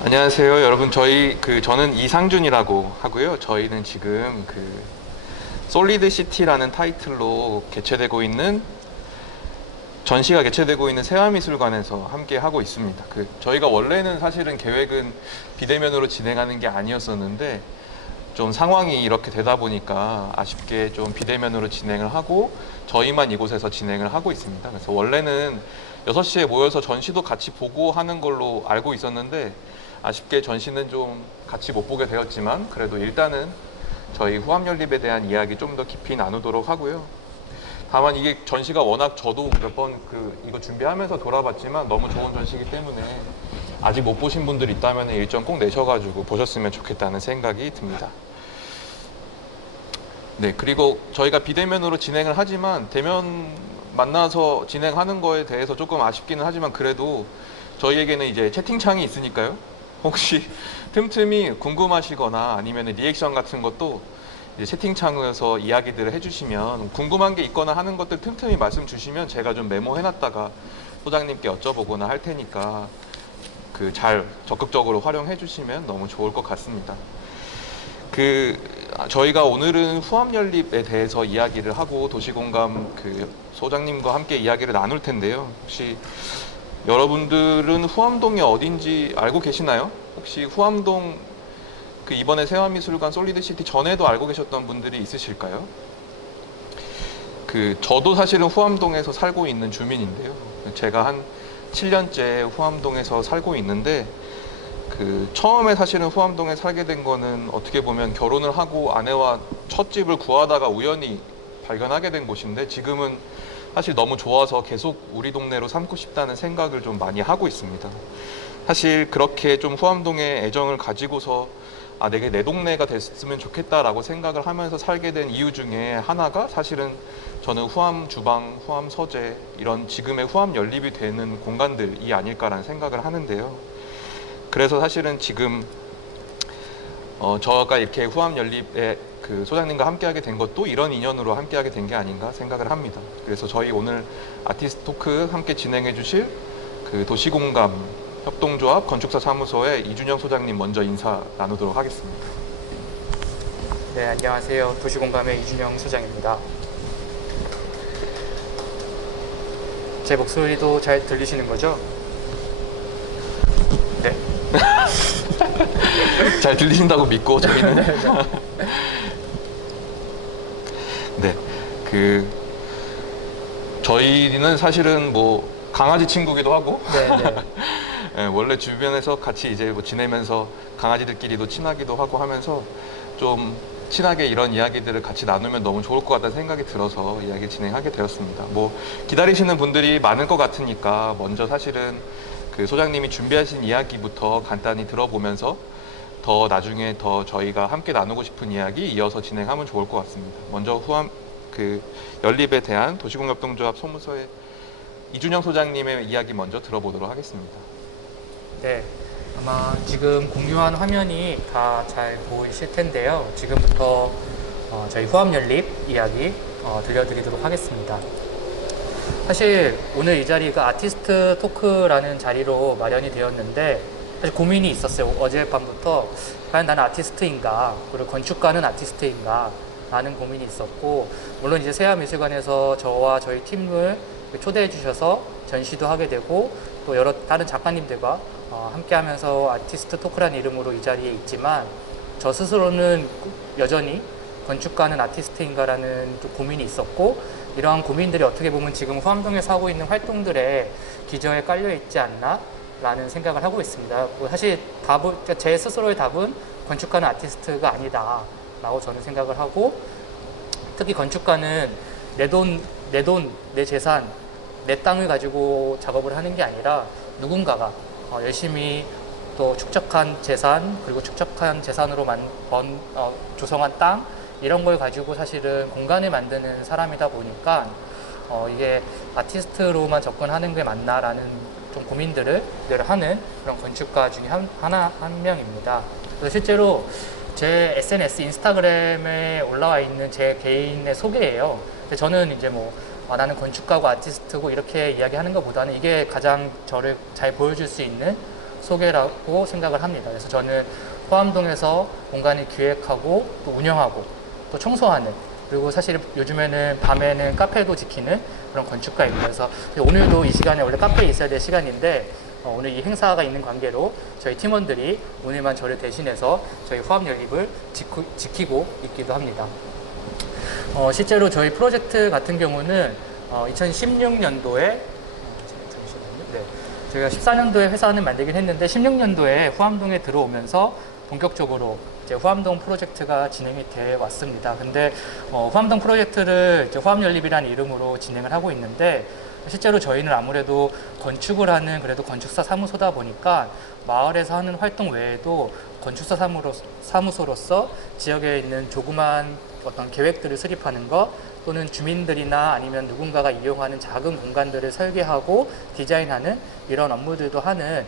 안녕하세요, 여러분. 저는 이상준이라고 하고요. 저희는 지금 솔리드 시티라는 타이틀로 전시가 개최되고 있는 세화미술관에서 함께 하고 있습니다. 저희가 원래는 사실은 계획은 비대면으로 진행하는 게 아니었었는데 좀 상황이 이렇게 되다 보니까 아쉽게 좀 비대면으로 진행을 하고 저희만 이곳에서 진행을 하고 있습니다. 그래서 원래는 6시에 모여서 전시도 같이 보고 하는 걸로 알고 있었는데 아쉽게 전시는 좀 같이 못 보게 되었지만 그래도 일단은 저희 후암연립에 대한 이야기 좀 더 깊이 나누도록 하고요. 다만 이게 전시가 워낙 저도 몇 번 이거 준비하면서 돌아봤지만 너무 좋은 전시이기 때문에 아직 못 보신 분들 있다면 일정 꼭 내셔가지고 보셨으면 좋겠다는 생각이 듭니다. 네, 그리고 저희가 비대면으로 진행을 하지만 대면 만나서 진행하는 거에 대해서 조금 아쉽기는 하지만 그래도 저희에게는 이제 채팅창이 있으니까요. 혹시 틈틈이 궁금하시거나 아니면 리액션 같은 것도 이제 채팅창에서 이야기들을 해주시면 궁금한 게 있거나 하는 것들 틈틈이 말씀 주시면 제가 좀 메모해놨다가 소장님께 여쭤보거나 할 테니까 잘 적극적으로 활용해 주시면 너무 좋을 것 같습니다. 저희가 오늘은 후암연립에 대해서 이야기를 하고 도시공감 소장님과 함께 이야기를 나눌 텐데요. 혹시 여러분들은 후암동이 어딘지 알고 계시나요? 혹시 후암동 이번에 세화미술관 솔리드시티 전에도 알고 계셨던 분들이 있으실까요? 저도 사실은 후암동에서 살고 있는 주민인데요. 제가 한 7년째 후암동에서 살고 있는데 처음에 사실은 후암동에 살게 된 거는 어떻게 보면 결혼을 하고 아내와 첫 집을 구하다가 우연히 발견하게 된 곳인데 지금은 사실 너무 좋아서 계속 우리 동네로 삼고 싶다는 생각을 좀 많이 하고 있습니다. 사실 그렇게 좀 후암동에 애정을 가지고서 내게 내 동네가 됐으면 좋겠다라고 생각을 하면서 살게 된 이유 중에 하나가 사실은 저는 후암 주방, 후암 서재 이런 지금의 후암 연립이 되는 공간들이 아닐까라는 생각을 하는데요. 그래서 사실은 지금 저가 이렇게 후암 연립에 소장님과 함께하게 된 것도 이런 인연으로 함께하게 된 게 아닌가 생각을 합니다. 그래서 저희 오늘 아티스트 토크 함께 진행해 주실 도시공감 협동조합 건축사 사무소의 이준영 소장님 먼저 인사 나누도록 하겠습니다. 네, 안녕하세요. 도시공감의 이준영 소장입니다. 제 목소리도 잘 들리시는 거죠? 네. 잘 들리신다고 믿고 저희는 네, 저희는 사실은 뭐 강아지 친구기도 하고 네, 원래 주변에서 같이 이제 지내면서 강아지들끼리도 친하기도 하고 하면서 좀 친하게 이런 이야기들을 같이 나누면 너무 좋을 것 같다는 생각이 들어서 이야기 진행하게 되었습니다. 뭐 기다리시는 분들이 많을 것 같으니까 먼저 사실은 소장님이 준비하신 이야기부터 간단히 들어보면서 더 나중에 더 저희가 함께 나누고 싶은 이야기 이어서 진행하면 좋을 것 같습니다. 먼저 후암 연립에 대한 도시공협동조합 소무서의 이준영 소장님의 이야기 먼저 들어보도록 하겠습니다. 네, 아마 지금 공유한 화면이 다 잘 보이실 텐데요. 지금부터 저희 후암연립 이야기 들려드리도록 하겠습니다. 사실 오늘 이 자리가 아티스트 토크라는 자리로 마련이 되었는데 사실 고민이 있었어요. 어젯밤부터 과연 나는 아티스트인가, 그리고 건축가는 아티스트인가 라는 고민이 있었고, 물론 이제 세화미술관에서 저와 저희 팀을 초대해 주셔서 전시도 하게 되고 또 여러 다른 작가님들과 함께 하면서 아티스트 토크라는 이름으로 이 자리에 있지만 저 스스로는 여전히 건축가는 아티스트인가라는 좀 고민이 있었고, 이러한 고민들이 어떻게 보면 지금 후암동에서 하고 있는 활동들의 기저에 깔려 있지 않나 라는 생각을 하고 있습니다. 사실 제 스스로의 답은 건축가는 아티스트가 아니다 라고 저는 생각을 하고, 특히 건축가는 내 재산, 내 땅을 가지고 작업을 하는 게 아니라 누군가가 열심히 또 축적한 재산, 그리고 축적한 재산으로 조성한 땅, 이런 걸 가지고 사실은 공간을 만드는 사람이다 보니까 이게 아티스트로만 접근하는 게 맞나라는 좀 고민들을 늘 하는 그런 건축가 중에 한 명입니다. 그래서 실제로 제 SNS 인스타그램에 올라와 있는 제 개인의 소개예요. 근데 저는 이제 나는 건축가고 아티스트고 이렇게 이야기하는 것보다는 이게 가장 저를 잘 보여줄 수 있는 소개라고 생각을 합니다. 그래서 저는 호암동에서 공간을 기획하고 또 운영하고 또 청소하는, 그리고 사실 요즘에는 밤에는 카페도 지키는 그런 건축가입니다. 그래서 오늘도 이 시간에 원래 카페에 있어야 될 시간인데 오늘 이 행사가 있는 관계로 저희 팀원들이 오늘만 저를 대신해서 저희 호암 연립을 지키고 있기도 합니다. 실제로 저희 프로젝트 같은 경우는 2016년도에 네, 저희가 14년도에 회사는 만들긴 했는데 16년도에 후암동에 들어오면서 본격적으로 이제 후암동 프로젝트가 진행이 돼 왔습니다. 근데 후암동 프로젝트를 이제 후암연립이라는 이름으로 진행을 하고 있는데, 실제로 저희는 아무래도 건축을 하는 그래도 건축사 사무소다 보니까 마을에서 하는 활동 외에도 건축사 사무소로서 지역에 있는 조그만 어떤 계획들을 수립하는 것, 또는 주민들이나 아니면 누군가가 이용하는 작은 공간들을 설계하고 디자인하는 이런 업무들도 하는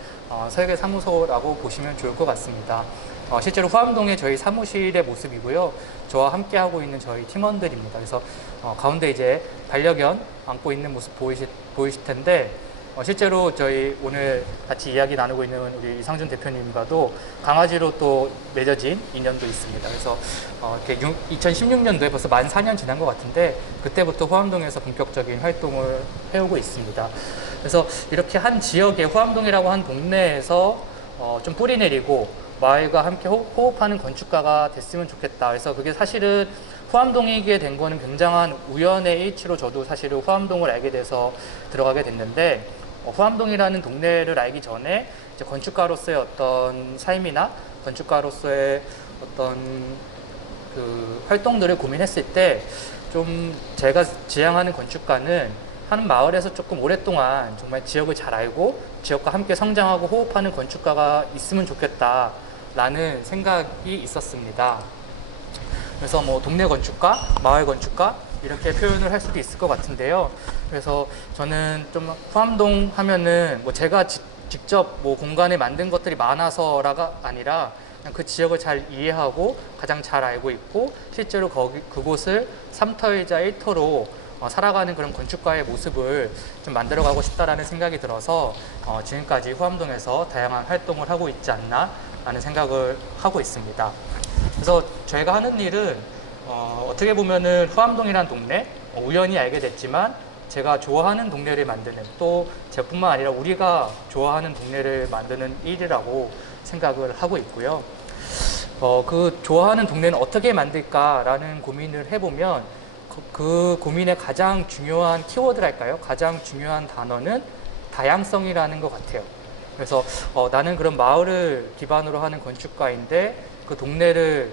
설계 사무소라고 보시면 좋을 것 같습니다. 실제로 후암동의 저희 사무실의 모습이고요. 저와 함께 하고 있는 저희 팀원들입니다. 그래서 가운데 이제 반려견 안고 있는 모습 보이실 텐데, 실제로 저희 오늘 같이 이야기 나누고 있는 우리 이상준 대표님과도 강아지로 또 맺어진 인연도 있습니다. 그래서 이렇게 2016년도에 벌써 만 4년 지난 것 같은데, 그때부터 호암동에서 본격적인 활동을 해오고 있습니다. 그래서 이렇게 한 지역에, 후암동이라고 한 동네에서 좀 뿌리 내리고 마을과 함께 호흡하는 건축가가 됐으면 좋겠다. 그래서 그게 사실은 후암동이게 된 거는 굉장한 우연의 일치로 저도 사실은 후암동을 알게 돼서 들어가게 됐는데, 후암동이라는 동네를 알기 전에 이제 건축가로서의 어떤 삶이나 건축가로서의 어떤 그 활동들을 고민했을 때, 좀 제가 지향하는 건축가는 한 마을에서 조금 오랫동안 정말 지역을 잘 알고 지역과 함께 성장하고 호흡하는 건축가가 있으면 좋겠다라는 생각이 있었습니다. 그래서 뭐 동네 건축가, 마을 건축가 이렇게 표현을 할 수도 있을 것 같은데요. 그래서 저는 좀 후암동 하면은 뭐 제가 직접 뭐 공간을 만든 것들이 많아서가 아니라 그냥 그 지역을 잘 이해하고 가장 잘 알고 있고 실제로 그곳을 3터이자 1터로 살아가는 그런 건축가의 모습을 좀 만들어가고 싶다라는 생각이 들어서 지금까지 후암동에서 다양한 활동을 하고 있지 않나라는 생각을 하고 있습니다. 그래서 저희가 하는 일은 어떻게 보면은 후암동이란 동네, 우연히 알게 됐지만 제가 좋아하는 동네를 만드는, 또 제뿐만 아니라 우리가 좋아하는 동네를 만드는 일이라고 생각을 하고 있고요. 그 좋아하는 동네는 어떻게 만들까라는 고민을 해보면 그 고민의 가장 중요한 키워드랄까요? 가장 중요한 단어는 다양성이라는 것 같아요. 그래서 나는 그런 마을을 기반으로 하는 건축가인데 그 동네를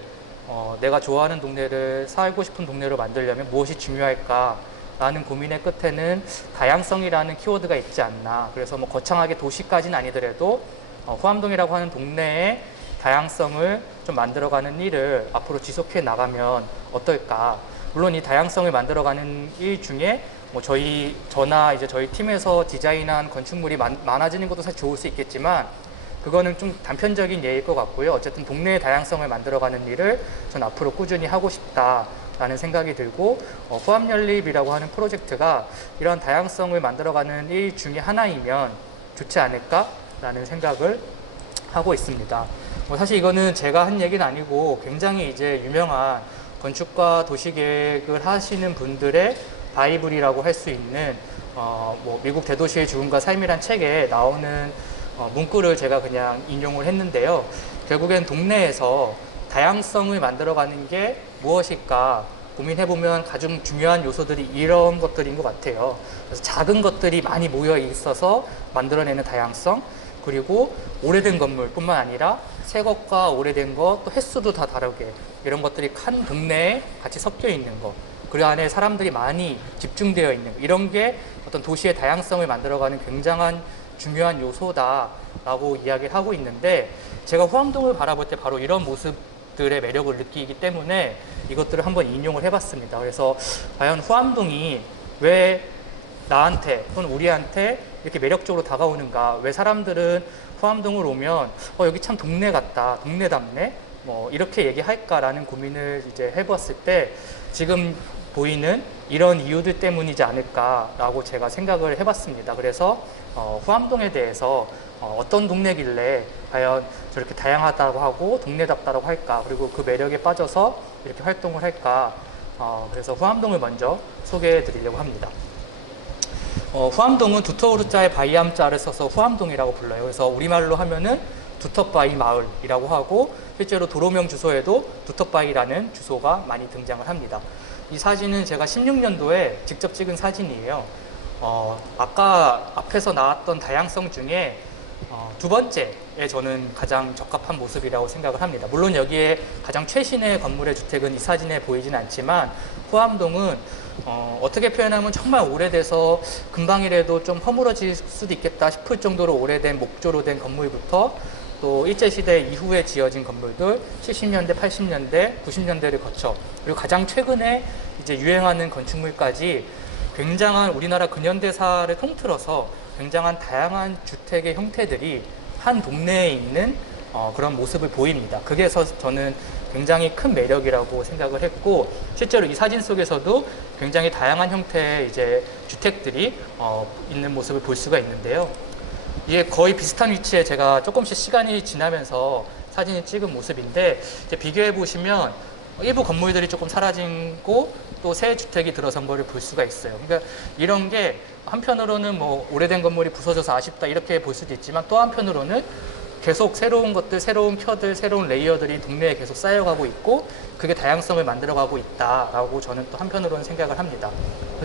내가 좋아하는 동네를, 살고 싶은 동네로 만들려면 무엇이 중요할까라는 고민의 끝에는 다양성이라는 키워드가 있지 않나. 그래서 뭐 거창하게 도시까지는 아니더라도 후암동이라고 하는 동네의 다양성을 좀 만들어가는 일을 앞으로 지속해 나가면 어떨까. 물론 이 다양성을 만들어가는 일 중에 뭐 저나 이제 저희 팀에서 디자인한 건축물이 많아지는 것도 사실 좋을 수 있겠지만, 그거는 좀 단편적인 예일 것 같고요. 어쨌든 동네의 다양성을 만들어가는 일을 전 앞으로 꾸준히 하고 싶다라는 생각이 들고, 후암연립이라고 하는 프로젝트가 이런 다양성을 만들어가는 일 중에 하나이면 좋지 않을까라는 생각을 하고 있습니다. 사실 이거는 제가 한 얘기는 아니고 굉장히 이제 유명한 건축과 도시계획을 하시는 분들의 바이블이라고 할 수 있는 뭐 미국 대도시의 죽음과 삶이란 책에 나오는 문구를 제가 그냥 인용을 했는데요. 결국엔 동네에서 다양성을 만들어가는 게 무엇일까 고민해보면 가장 중요한 요소들이 이런 것들인 것 같아요. 그래서 작은 것들이 많이 모여 있어서 만들어내는 다양성, 그리고 오래된 건물뿐만 아니라 새 것과 오래된 것, 또 횟수도 다 다르게 이런 것들이 한 동네에 같이 섞여 있는 것, 그 안에 사람들이 많이 집중되어 있는 것, 이런 게 어떤 도시의 다양성을 만들어가는 굉장한 중요한 요소다라고 이야기를 하고 있는데, 제가 후암동을 바라볼 때 바로 이런 모습들의 매력을 느끼기 때문에 이것들을 한번 인용을 해봤습니다. 그래서 과연 후암동이 왜 나한테 또는 우리한테 이렇게 매력적으로 다가오는가, 왜 사람들은 후암동을 오면 여기 참 동네 같다, 동네답네, 뭐 이렇게 얘기할까라는 고민을 이제 해봤을 때 지금 보이는 이런 이유들 때문이지 않을까라고 제가 생각을 해봤습니다. 그래서 후암동에 대해서 어떤 동네길래 과연 저렇게 다양하다고 하고 동네답다고 할까, 그리고 그 매력에 빠져서 이렇게 활동을 할까. 그래서 후암동을 먼저 소개해 드리려고 합니다. 후암동은 두터우르자에 바이암자를 써서 후암동이라고 불러요. 그래서 우리말로 하면은 두텁바이 마을이라고 하고, 실제로 도로명 주소에도 두텁바이라는 주소가 많이 등장을 합니다. 이 사진은 제가 16년도에 직접 찍은 사진이에요. 아까 앞에서 나왔던 다양성 중에 두 번째에 저는 가장 적합한 모습이라고 생각을 합니다. 물론 여기에 가장 최신의 건물의 주택은 이 사진에 보이진 않지만, 후암동은 어떻게 표현하면 정말 오래돼서 금방이라도 좀 허물어질 수도 있겠다 싶을 정도로 오래된 목조로 된 건물부터, 또 일제시대 이후에 지어진 건물들 70년대, 80년대, 90년대를 거쳐, 그리고 가장 최근에 이제 유행하는 건축물까지 굉장한 우리나라 근현대사를 통틀어서 굉장한 다양한 주택의 형태들이 한 동네에 있는 그런 모습을 보입니다. 그게 저는 굉장히 큰 매력이라고 생각을 했고, 실제로 이 사진 속에서도 굉장히 다양한 형태의 이제 주택들이 있는 모습을 볼 수가 있는데요. 이게 거의 비슷한 위치에 제가 조금씩 시간이 지나면서 사진을 찍은 모습인데, 이제 비교해 보시면 일부 건물들이 조금 사라지고 또 새 주택이 들어선 거를 볼 수가 있어요. 그러니까 이런 게 한편으로는 뭐 오래된 건물이 부서져서 아쉽다 이렇게 볼 수도 있지만, 또 한편으로는 계속 새로운 것들, 새로운 켜들, 새로운 레이어들이 동네에 계속 쌓여가고 있고, 그게 다양성을 만들어가고 있다라고 저는 또 한편으로는 생각을 합니다.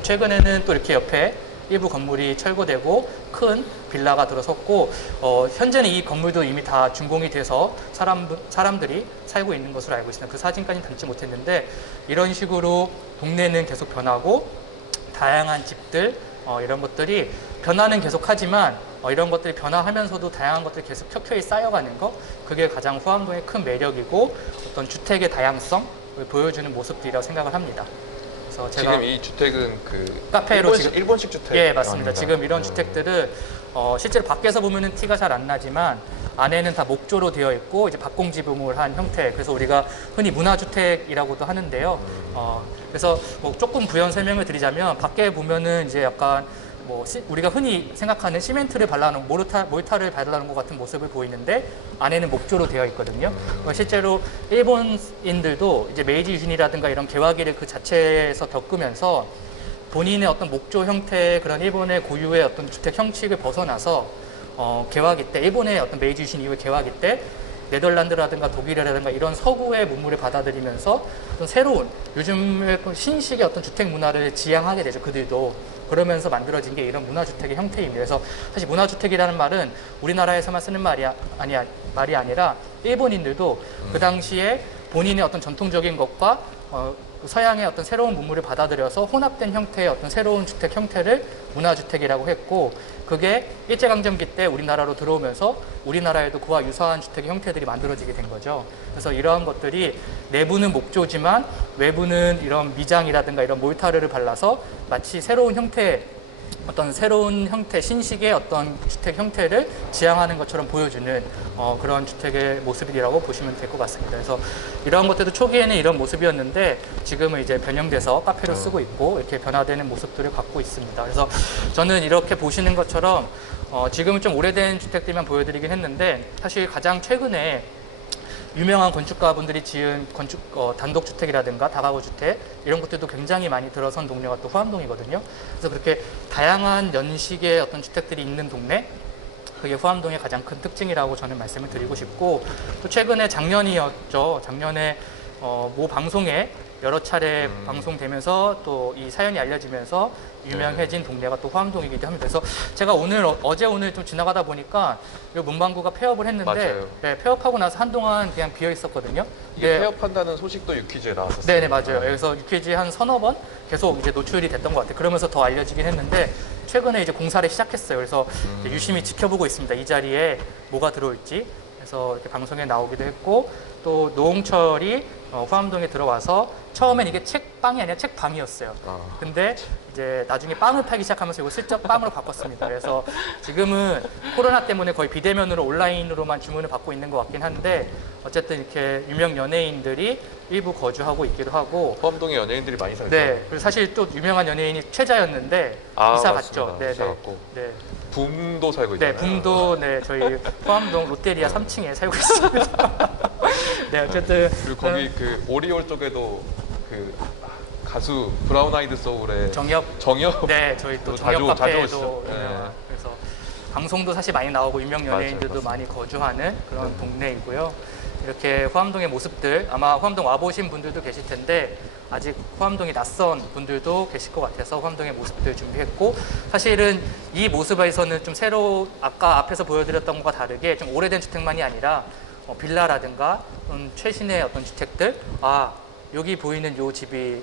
최근에는 또 이렇게 옆에 일부 건물이 철거되고 큰 빌라가 들어섰고, 현재는 이 건물도 이미 다 준공이 돼서 사람들이 살고 있는 것으로 알고 있습니다. 그 사진까지는 담지 못했는데, 이런 식으로 동네는 계속 변하고 다양한 집들, 이런 것들이 변화는 계속하지만 이런 것들이 변화하면서도 다양한 것들이 계속 켜켜이 쌓여가는 거, 그게 가장 후암동의 큰 매력이고 어떤 주택의 다양성을 보여주는 모습들이라고 생각을 합니다. 그래서 제가 지금 이 주택은 그 카페로 일본식 주택. 예, 맞습니다. 지금 이런 주택들은 실제로 밖에서 보면은 티가 잘 안 나지만 안에는 다 목조로 되어 있고 이제 박공지붕을 한 형태. 그래서 우리가 흔히 문화주택이라고도 하는데요. 그래서 뭐 조금 부연 설명을 드리자면, 밖에 보면은 이제 약간 뭐 우리가 흔히 생각하는 시멘트를 발라놓은 몰타를 발라놓은 것 같은 모습을 보이는데, 안에는 목조로 되어 있거든요. 실제로 일본인들도 이제 메이지 유신이라든가 이런 개화기를 그 자체에서 겪으면서 본인의 어떤 목조 형태의 그런 일본의 고유의 어떤 주택 형식을 벗어나서 개화기 때, 일본의 어떤 메이지 유신 이후의 개화기 때 네덜란드라든가 독일이라든가 이런 서구의 문물을 받아들이면서 어떤 새로운 요즘의 신식의 어떤 주택 문화를 지향하게 되죠. 그들도. 그러면서 만들어진 게 이런 문화주택의 형태입니다. 그래서 사실 문화주택이라는 말은 우리나라에서만 쓰는 말이 아니라 일본인들도 그 당시에 본인의 어떤 전통적인 것과 서양의 어떤 새로운 문물을 받아들여서 혼합된 형태의 어떤 새로운 주택 형태를 문화주택이라고 했고, 그게 일제강점기 때 우리나라로 들어오면서 우리나라에도 그와 유사한 주택의 형태들이 만들어지게 된 거죠. 그래서 이러한 것들이 내부는 목조지만 외부는 이런 미장이라든가 이런 몰타르를 발라서 마치 새로운 형태, 어떤 새로운 형태, 신식의 어떤 주택 형태를 지향하는 것처럼 보여주는 그런 주택의 모습이라고 보시면 될 것 같습니다. 그래서 이러한 것들도 초기에는 이런 모습이었는데 지금은 이제 변형돼서 카페로 쓰고 있고 이렇게 변화되는 모습들을 갖고 있습니다. 그래서 저는 이렇게 보시는 것처럼 지금은 좀 오래된 주택들만 보여드리긴 했는데, 사실 가장 최근에 유명한 건축가분들이 지은 단독주택이라든가 다가구 주택 이런 것들도 굉장히 많이 들어선 동네가 또 후암동이거든요. 그래서 그렇게 다양한 연식의 어떤 주택들이 있는 동네, 그게 후암동의 가장 큰 특징이라고 저는 말씀을 드리고 싶고, 또 최근에 작년이었죠. 작년에 모 방송에 여러 차례 방송되면서 또 이 사연이 알려지면서 유명해진 동네가 또 후암동이기도 합니다. 그래서 제가 어제 오늘 좀 지나가다 보니까 이 문방구가 폐업을 했는데, 맞아요. 네, 폐업하고 나서 한동안 그냥 비어 있었거든요. 이게 폐업한다는 소식도 유퀴즈에 나왔었어요. 네네, 맞아요. 그래서 유퀴즈에 한 서너 번 계속 이제 노출이 됐던 것 같아요. 그러면서 더 알려지긴 했는데, 최근에 이제 공사를 시작했어요. 그래서 이제 유심히 지켜보고 있습니다. 이 자리에 뭐가 들어올지. 그래서 이렇게 방송에 나오기도 했고, 또 노홍철이 후암동에 들어와서 처음엔 이게 책방이 아니라 책방이었어요. 근데 이제 나중에 빵을 팔기 시작하면서 이거 슬쩍 빵으로 바꿨습니다. 그래서 지금은 코로나 때문에 거의 비대면으로 온라인으로만 주문을 받고 있는 것 같긴 한데 어쨌든 이렇게 유명 연예인들이 일부 거주하고 있기도 하고. 포함동에 연예인들이 많이 살죠. 네. 그리고 사실 또 유명한 연예인이 최자였는데 이사 갔죠. 네, 이사 네. 갔고. 네. 붐도 살고 네, 있잖아요. 붐도 네, 저희 포함동 롯데리아 3층에 살고 있습니다. 네, 어쨌든 그리고 거기 그 오리올 쪽에도 그 가수 브라운 아이드 소울의 정엽. 네, 저희 또 자주 정엽 카페에도 오시죠. 네. 유명한, 그래서 방송도 사실 많이 나오고 유명 연예인들도 맞아요. 많이 거주하는 그런 동네이고요. 이렇게 후암동의 모습들, 아마 후암동 와보신 분들도 계실 텐데 아직 후암동이 낯선 분들도 계실 것 같아서 후암동의 모습들 준비했고, 사실은 이 모습에서는 좀 새로 아까 앞에서 보여드렸던 것과 다르게 좀 오래된 주택만이 아니라 빌라라든가 최신의 어떤 주택들, 여기 보이는 요 집이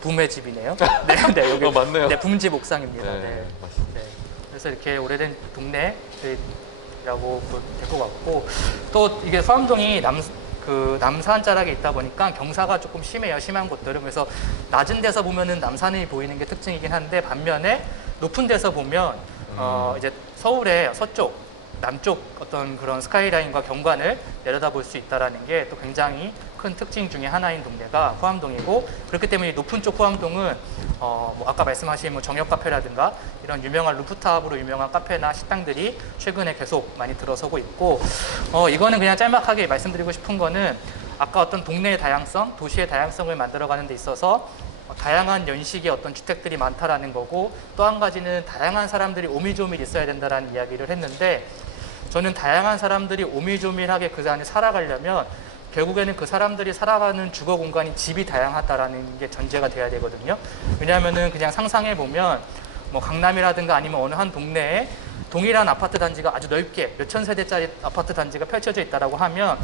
붐의 집이네요. 네, 네, 여기 맞네요. 네, 붐집 옥상입니다. 네, 네. 맞습니다. 네. 그래서 이렇게 오래된 동네라고 될 것 같고, 또 이게 후암동이 남산 자락에 있다 보니까 경사가 조금 심해요. 심한 곳들은. 그래서 낮은 데서 보면은 남산이 보이는 게 특징이긴 한데, 반면에 높은 데서 보면 이제 서울의 서쪽, 남쪽 어떤 그런 스카이라인과 경관을 내려다볼 수 있다라는 게 또 굉장히 큰 특징 중에 하나인 동네가 후암동이고, 그렇기 때문에 높은 쪽 후암동은 뭐 아까 말씀하신 뭐 정엽 카페라든가 이런 유명한 루프탑으로 유명한 카페나 식당들이 최근에 계속 많이 들어서고 있고, 이거는 그냥 짤막하게 말씀드리고 싶은 거는 아까 어떤 동네의 다양성, 도시의 다양성을 만들어가는 데 있어서 다양한 연식의 어떤 주택들이 많다라는 거고, 또 한 가지는 다양한 사람들이 오밀조밀 있어야 된다라는 이야기를 했는데, 저는 다양한 사람들이 오밀조밀하게 그 안에 살아가려면 결국에는 그 사람들이 살아가는 주거 공간이 집이 다양하다라는 게 전제가 돼야 되거든요. 왜냐하면은 그냥 상상해 보면 뭐 강남이라든가 아니면 어느 한 동네에 동일한 아파트 단지가 아주 넓게 몇천 세대짜리 아파트 단지가 펼쳐져 있다라고 하면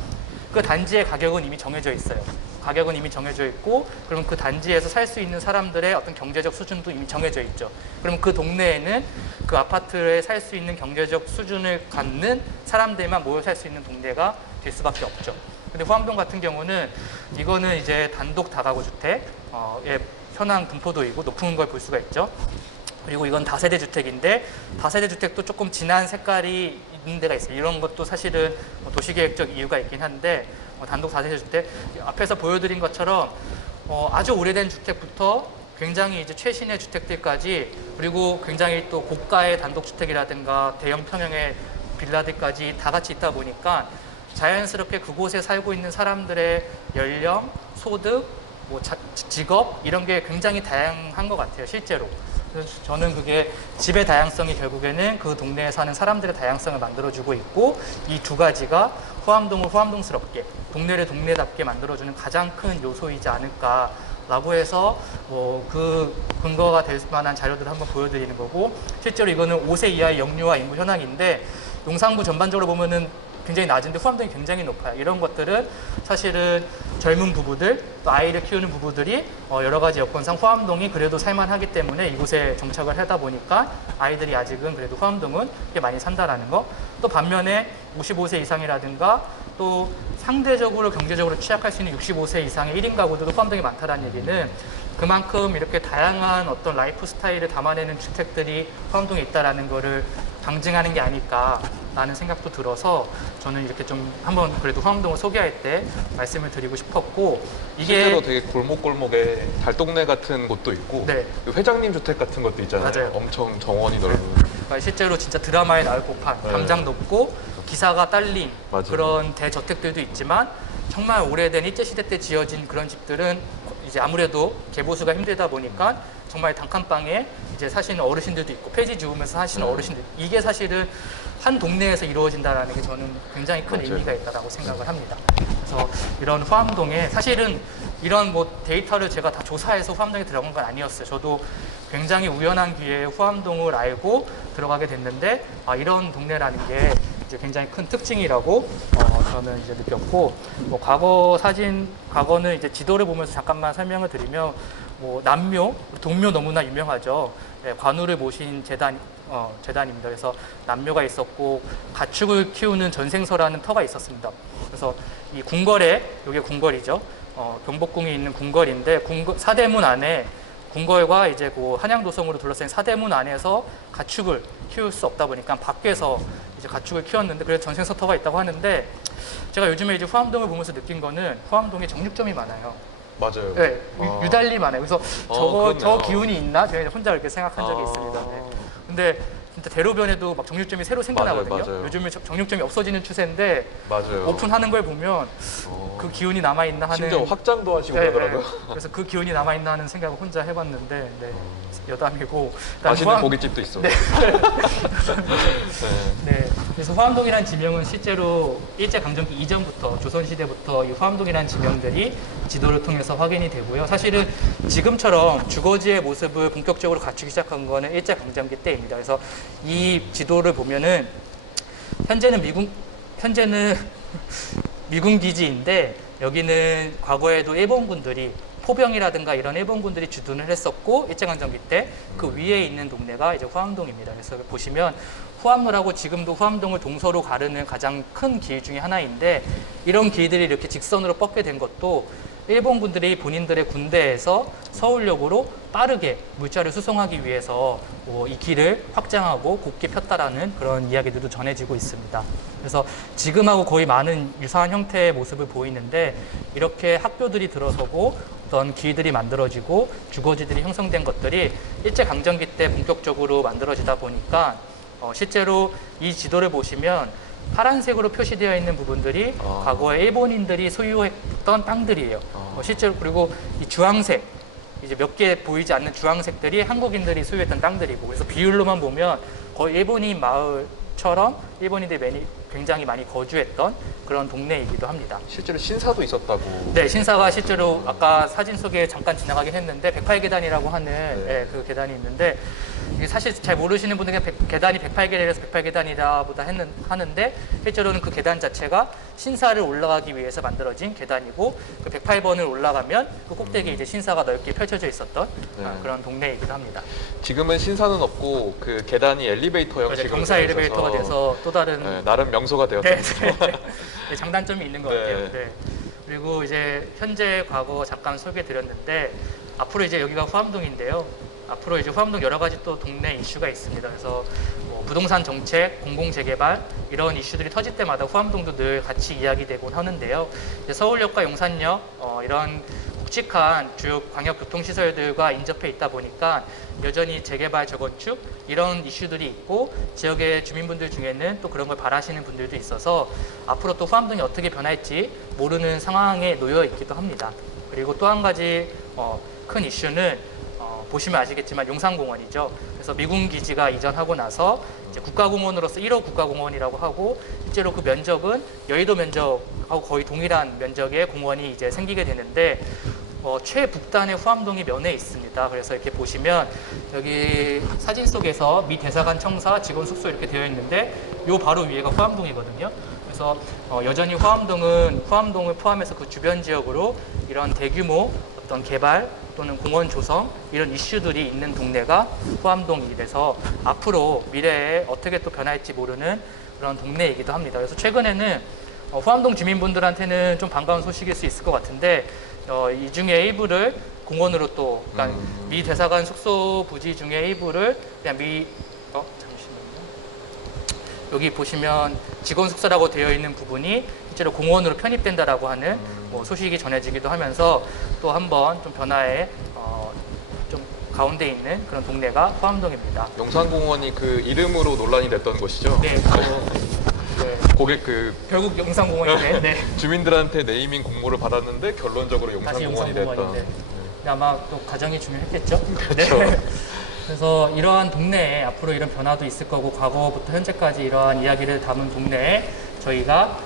그 단지의 가격은 이미 정해져 있어요. 가격은 이미 정해져 있고, 그럼 그 단지에서 살 수 있는 사람들의 어떤 경제적 수준도 이미 정해져 있죠. 그럼 그 동네에는 그 아파트에 살 수 있는 경제적 수준을 갖는 사람들만 모여 살 수 있는 동네가 될 수밖에 없죠. 근데 후암동 같은 경우는 이거는 이제 단독 다가구 주택의 현황 분포도이고 높은 걸 볼 수가 있죠. 그리고 이건 다세대 주택인데, 다세대 주택도 조금 진한 색깔이 있는 데가 있어요. 이런 것도 사실은 도시계획적 이유가 있긴 한데, 단독 다세대 주택 앞에서 보여드린 것처럼 아주 오래된 주택부터 굉장히 이제 최신의 주택들까지, 그리고 굉장히 또 고가의 단독 주택이라든가 대형 평형의 빌라들까지 다 같이 있다 보니까 자연스럽게 그곳에 살고 있는 사람들의 연령, 소득, 뭐 직업 이런 게 굉장히 다양한 것 같아요, 실제로. 그래서 저는 그게 집의 다양성이 결국에는 그 동네에 사는 사람들의 다양성을 만들어주고 있고, 이 두 가지가 후암동을 후암동스럽게, 동네를 동네답게 만들어주는 가장 큰 요소이지 않을까라고 해서 그 근거가 될 만한 자료들을 한번 보여드리는 거고, 실제로 이거는 5세 이하의 영유아 인구 현황인데 용산구 전반적으로 보면은 굉장히 낮은데 후암동이 굉장히 높아요. 이런 것들은 사실은 젊은 부부들, 또 아이를 키우는 부부들이 여러 가지 여건상 후암동이 그래도 살만하기 때문에 이곳에 정착을 하다 보니까 아이들이 아직은 그래도 후암동은 꽤 많이 산다라는 거. 또 반면에 55세 이상이라든가 또 상대적으로 경제적으로 취약할 수 있는 65세 이상의 1인 가구들도 후암동이 많다라는 얘기는 그만큼 이렇게 다양한 어떤 라이프 스타일을 담아내는 주택들이 후암동에 있다라는 거를 방증하는 게 아닐까라는 생각도 들어서 저는 이렇게 좀 한번 그래도 후암동을 소개할 때 말씀을 드리고 싶었고, 이게 실제로 되게 골목골목에 달동네 같은 곳도 있고, 네. 회장님 주택 같은 것도 있잖아요. 맞아요. 엄청 정원이 넓은. 그러니까 실제로 진짜 드라마에 나올 법한 네. 담장 높고 기사가 딸린 맞아요. 그런 대저택들도 있지만, 정말 오래된 일제시대 때 지어진 그런 집들은 이제 아무래도 개보수가 힘들다 보니까 정말 단칸방에 이제 사시는 어르신들도 있고 폐지 주우면서 사시는 어르신들, 이게 사실은 한 동네에서 이루어진다는 게 저는 굉장히 큰 맞아요. 의미가 있다고 생각을 합니다. 그래서 이런 후암동에 사실은 이런 뭐 데이터를 제가 다 조사해서 후암동에 들어간 건 아니었어요. 저도 굉장히 우연한 기회에 후암동을 알고 들어가게 됐는데, 이런 동네라는 게 이제 굉장히 큰 특징이라고 저는 이제 느꼈고, 뭐 과거는 이제 지도를 보면서 잠깐만 설명을 드리면, 뭐 남묘, 동묘 너무나 유명하죠. 네, 관우를 모신 재단, 재단입니다. 그래서 남묘가 있었고 가축을 키우는 전생서라는 터가 있었습니다. 그래서 이 궁궐에, 이게 궁궐이죠. 경복궁이 있는 궁궐인데 사대문 안에 궁궐과 이제 그 한양도성으로 둘러싼 사대문 안에서 가축을 키울 수 없다 보니까 밖에서 이제 가축을 키웠는데 그래서 전생서터가 있다고 하는데 제가 요즘에 이제 후암동을 보면서 느낀 거는 후암동에 정육점이 많아요. 맞아요. 네, 유달리 많아요. 그래서 저 그렇네요. 기운이 있나? 제가 혼자 그렇게 생각한 적이 있습니다. 네. 근데 진짜 대로변에도 막 정육점이 새로 생겨나거든요. 맞아요. 요즘에 정육점이 없어지는 추세인데 맞아요. 오픈하는 걸 보면 그 기운이 남아있나 하는 심지어 확장도 하시고 네, 그러더라고요. 네. 그래서 그 기운이 남아있나 하는 생각을 혼자 해봤는데 네. 여담이고 맛있는 고깃집도 있어. 네. 네. 네. 그래서 후암동이라는 지명은 실제로 일제강점기 이전부터 조선시대부터 이 후암동이라는 지명들이 지도를 통해서 확인이 되고요. 사실은 지금처럼 주거지의 모습을 본격적으로 갖추기 시작한 거는 일제강점기 때입니다. 그래서 이 지도를 보면은 현재는 미군 기지인데 여기는 과거에도 일본군들이 포병이라든가 이런 일본군들이 주둔을 했었고 일제강점기 때 그 위에 있는 동네가 이제 후암동입니다. 그래서 보시면 후암로라고 지금도 후암동을 동서로 가르는 가장 큰 길 중에 하나인데 이런 길들이 이렇게 직선으로 뻗게 된 것도 일본군들이 본인들의 군대에서 서울역으로 빠르게 물자를 수송하기 위해서 이 길을 확장하고 곱게 폈다라는 그런 이야기들도 전해지고 있습니다. 그래서 지금하고 거의 많은 유사한 형태의 모습을 보이는데 이렇게 학교들이 들어서고 어떤 길들이 만들어지고 주거지들이 형성된 것들이 일제강점기 때 본격적으로 만들어지다 보니까 실제로 이 지도를 보시면 파란색으로 표시되어 있는 부분들이 과거에 일본인들이 소유했던 땅들이에요. 실제로 그리고 이 주황색 이제 몇 개 보이지 않는 주황색들이 한국인들이 소유했던 땅들이고 그래서 비율로만 보면 거의 일본인 마을처럼 일본인들이 굉장히 많이 거주했던 그런 동네이기도 합니다. 실제로 신사도 있었다고. 네, 신사가 실제로 아까 사진 속에 잠깐 지나가긴 했는데 108계단이라고 하는 네. 그 계단이 있는데 이게 사실 잘 모르시는 분들은 계단이 108계단이라서 108계단이라 보다 하는데 실제로는 그 계단 자체가 신사를 올라가기 위해서 만들어진 계단이고 그 108번을 올라가면 그 꼭대기에 이제 신사가 넓게 펼쳐져 있었던 네. 그런 동네이기도 합니다. 지금은 신사는 없고 그 계단이 엘리베이터 형식으로 경사 되어 엘리베이터가 있어서 돼서 또 다른 네, 나름 명소가 네, 되었습니다. 네, 장단점이 있는 것 네. 같아요. 네. 그리고 이제 현재 과거 잠깐 소개해 드렸는데 앞으로 이제 여기가 후암동인데요. 앞으로 이제 후암동 여러 가지 또 동네 이슈가 있습니다. 그래서 뭐 부동산 정책, 공공 재개발 이런 이슈들이 터질 때마다 후암동도 늘 같이 이야기되곤 하는데요. 이제 서울역과 용산역 이런 굵직한 주요 광역교통시설들과 인접해 있다 보니까 여전히 재개발, 재건축 이런 이슈들이 있고 지역의 주민분들 중에는 또 그런 걸 바라시는 분들도 있어서 앞으로 또 후암동이 어떻게 변할지 모르는 상황에 놓여 있기도 합니다. 그리고 또 한 가지 큰 이슈는 보시면 아시겠지만 용산공원이죠. 그래서 미군 기지가 이전하고 나서 이제 국가공원으로서 1호 국가공원이라고 하고 실제로 그 면적은 여의도 면적하고 거의 동일한 면적의 공원이 이제 생기게 되는데 최북단의 후암동이 면에 있습니다. 그래서 이렇게 보시면 여기 사진 속에서 미 대사관 청사 직원 숙소 이렇게 되어 있는데 요 바로 위에가 후암동이거든요. 그래서 여전히 후암동을 포함해서 그 주변 지역으로 이런 대규모 어떤 개발 또는 공원 조성 이런 이슈들이 있는 동네가 후암동이 돼서 앞으로 미래에 어떻게 또 변할지 모르는 그런 동네이기도 합니다. 그래서 최근에는 후암동 주민분들한테는 좀 반가운 소식일 수 있을 것 같은데 이 중에 일부를 공원으로 또 그러니까 미 대사관 숙소 부지 중에 일부를 그냥 잠시만요. 여기 보시면 직원 숙소라고 되어 있는 부분이 실제로 공원으로 편입된다라고 하는 소식이 전해지기도 하면서 또 한번 좀 변화에 좀 가운데 있는 그런 동네가 후암동입니다. 용산공원이 그 이름으로 논란이 됐던 곳이죠. 네, 네. 거기 그 결국 용산공원인데 네. 주민들한테 네이밍 공모를 받았는데 결론적으로 다시 용산공원이 됐던. 용산공원인데 아마 또 가정이 중요했겠죠. 그렇죠. 네. 그래서 이러한 동네에 앞으로 이런 변화도 있을 거고 과거부터 현재까지 이러한 이야기를 담은 동네에 저희가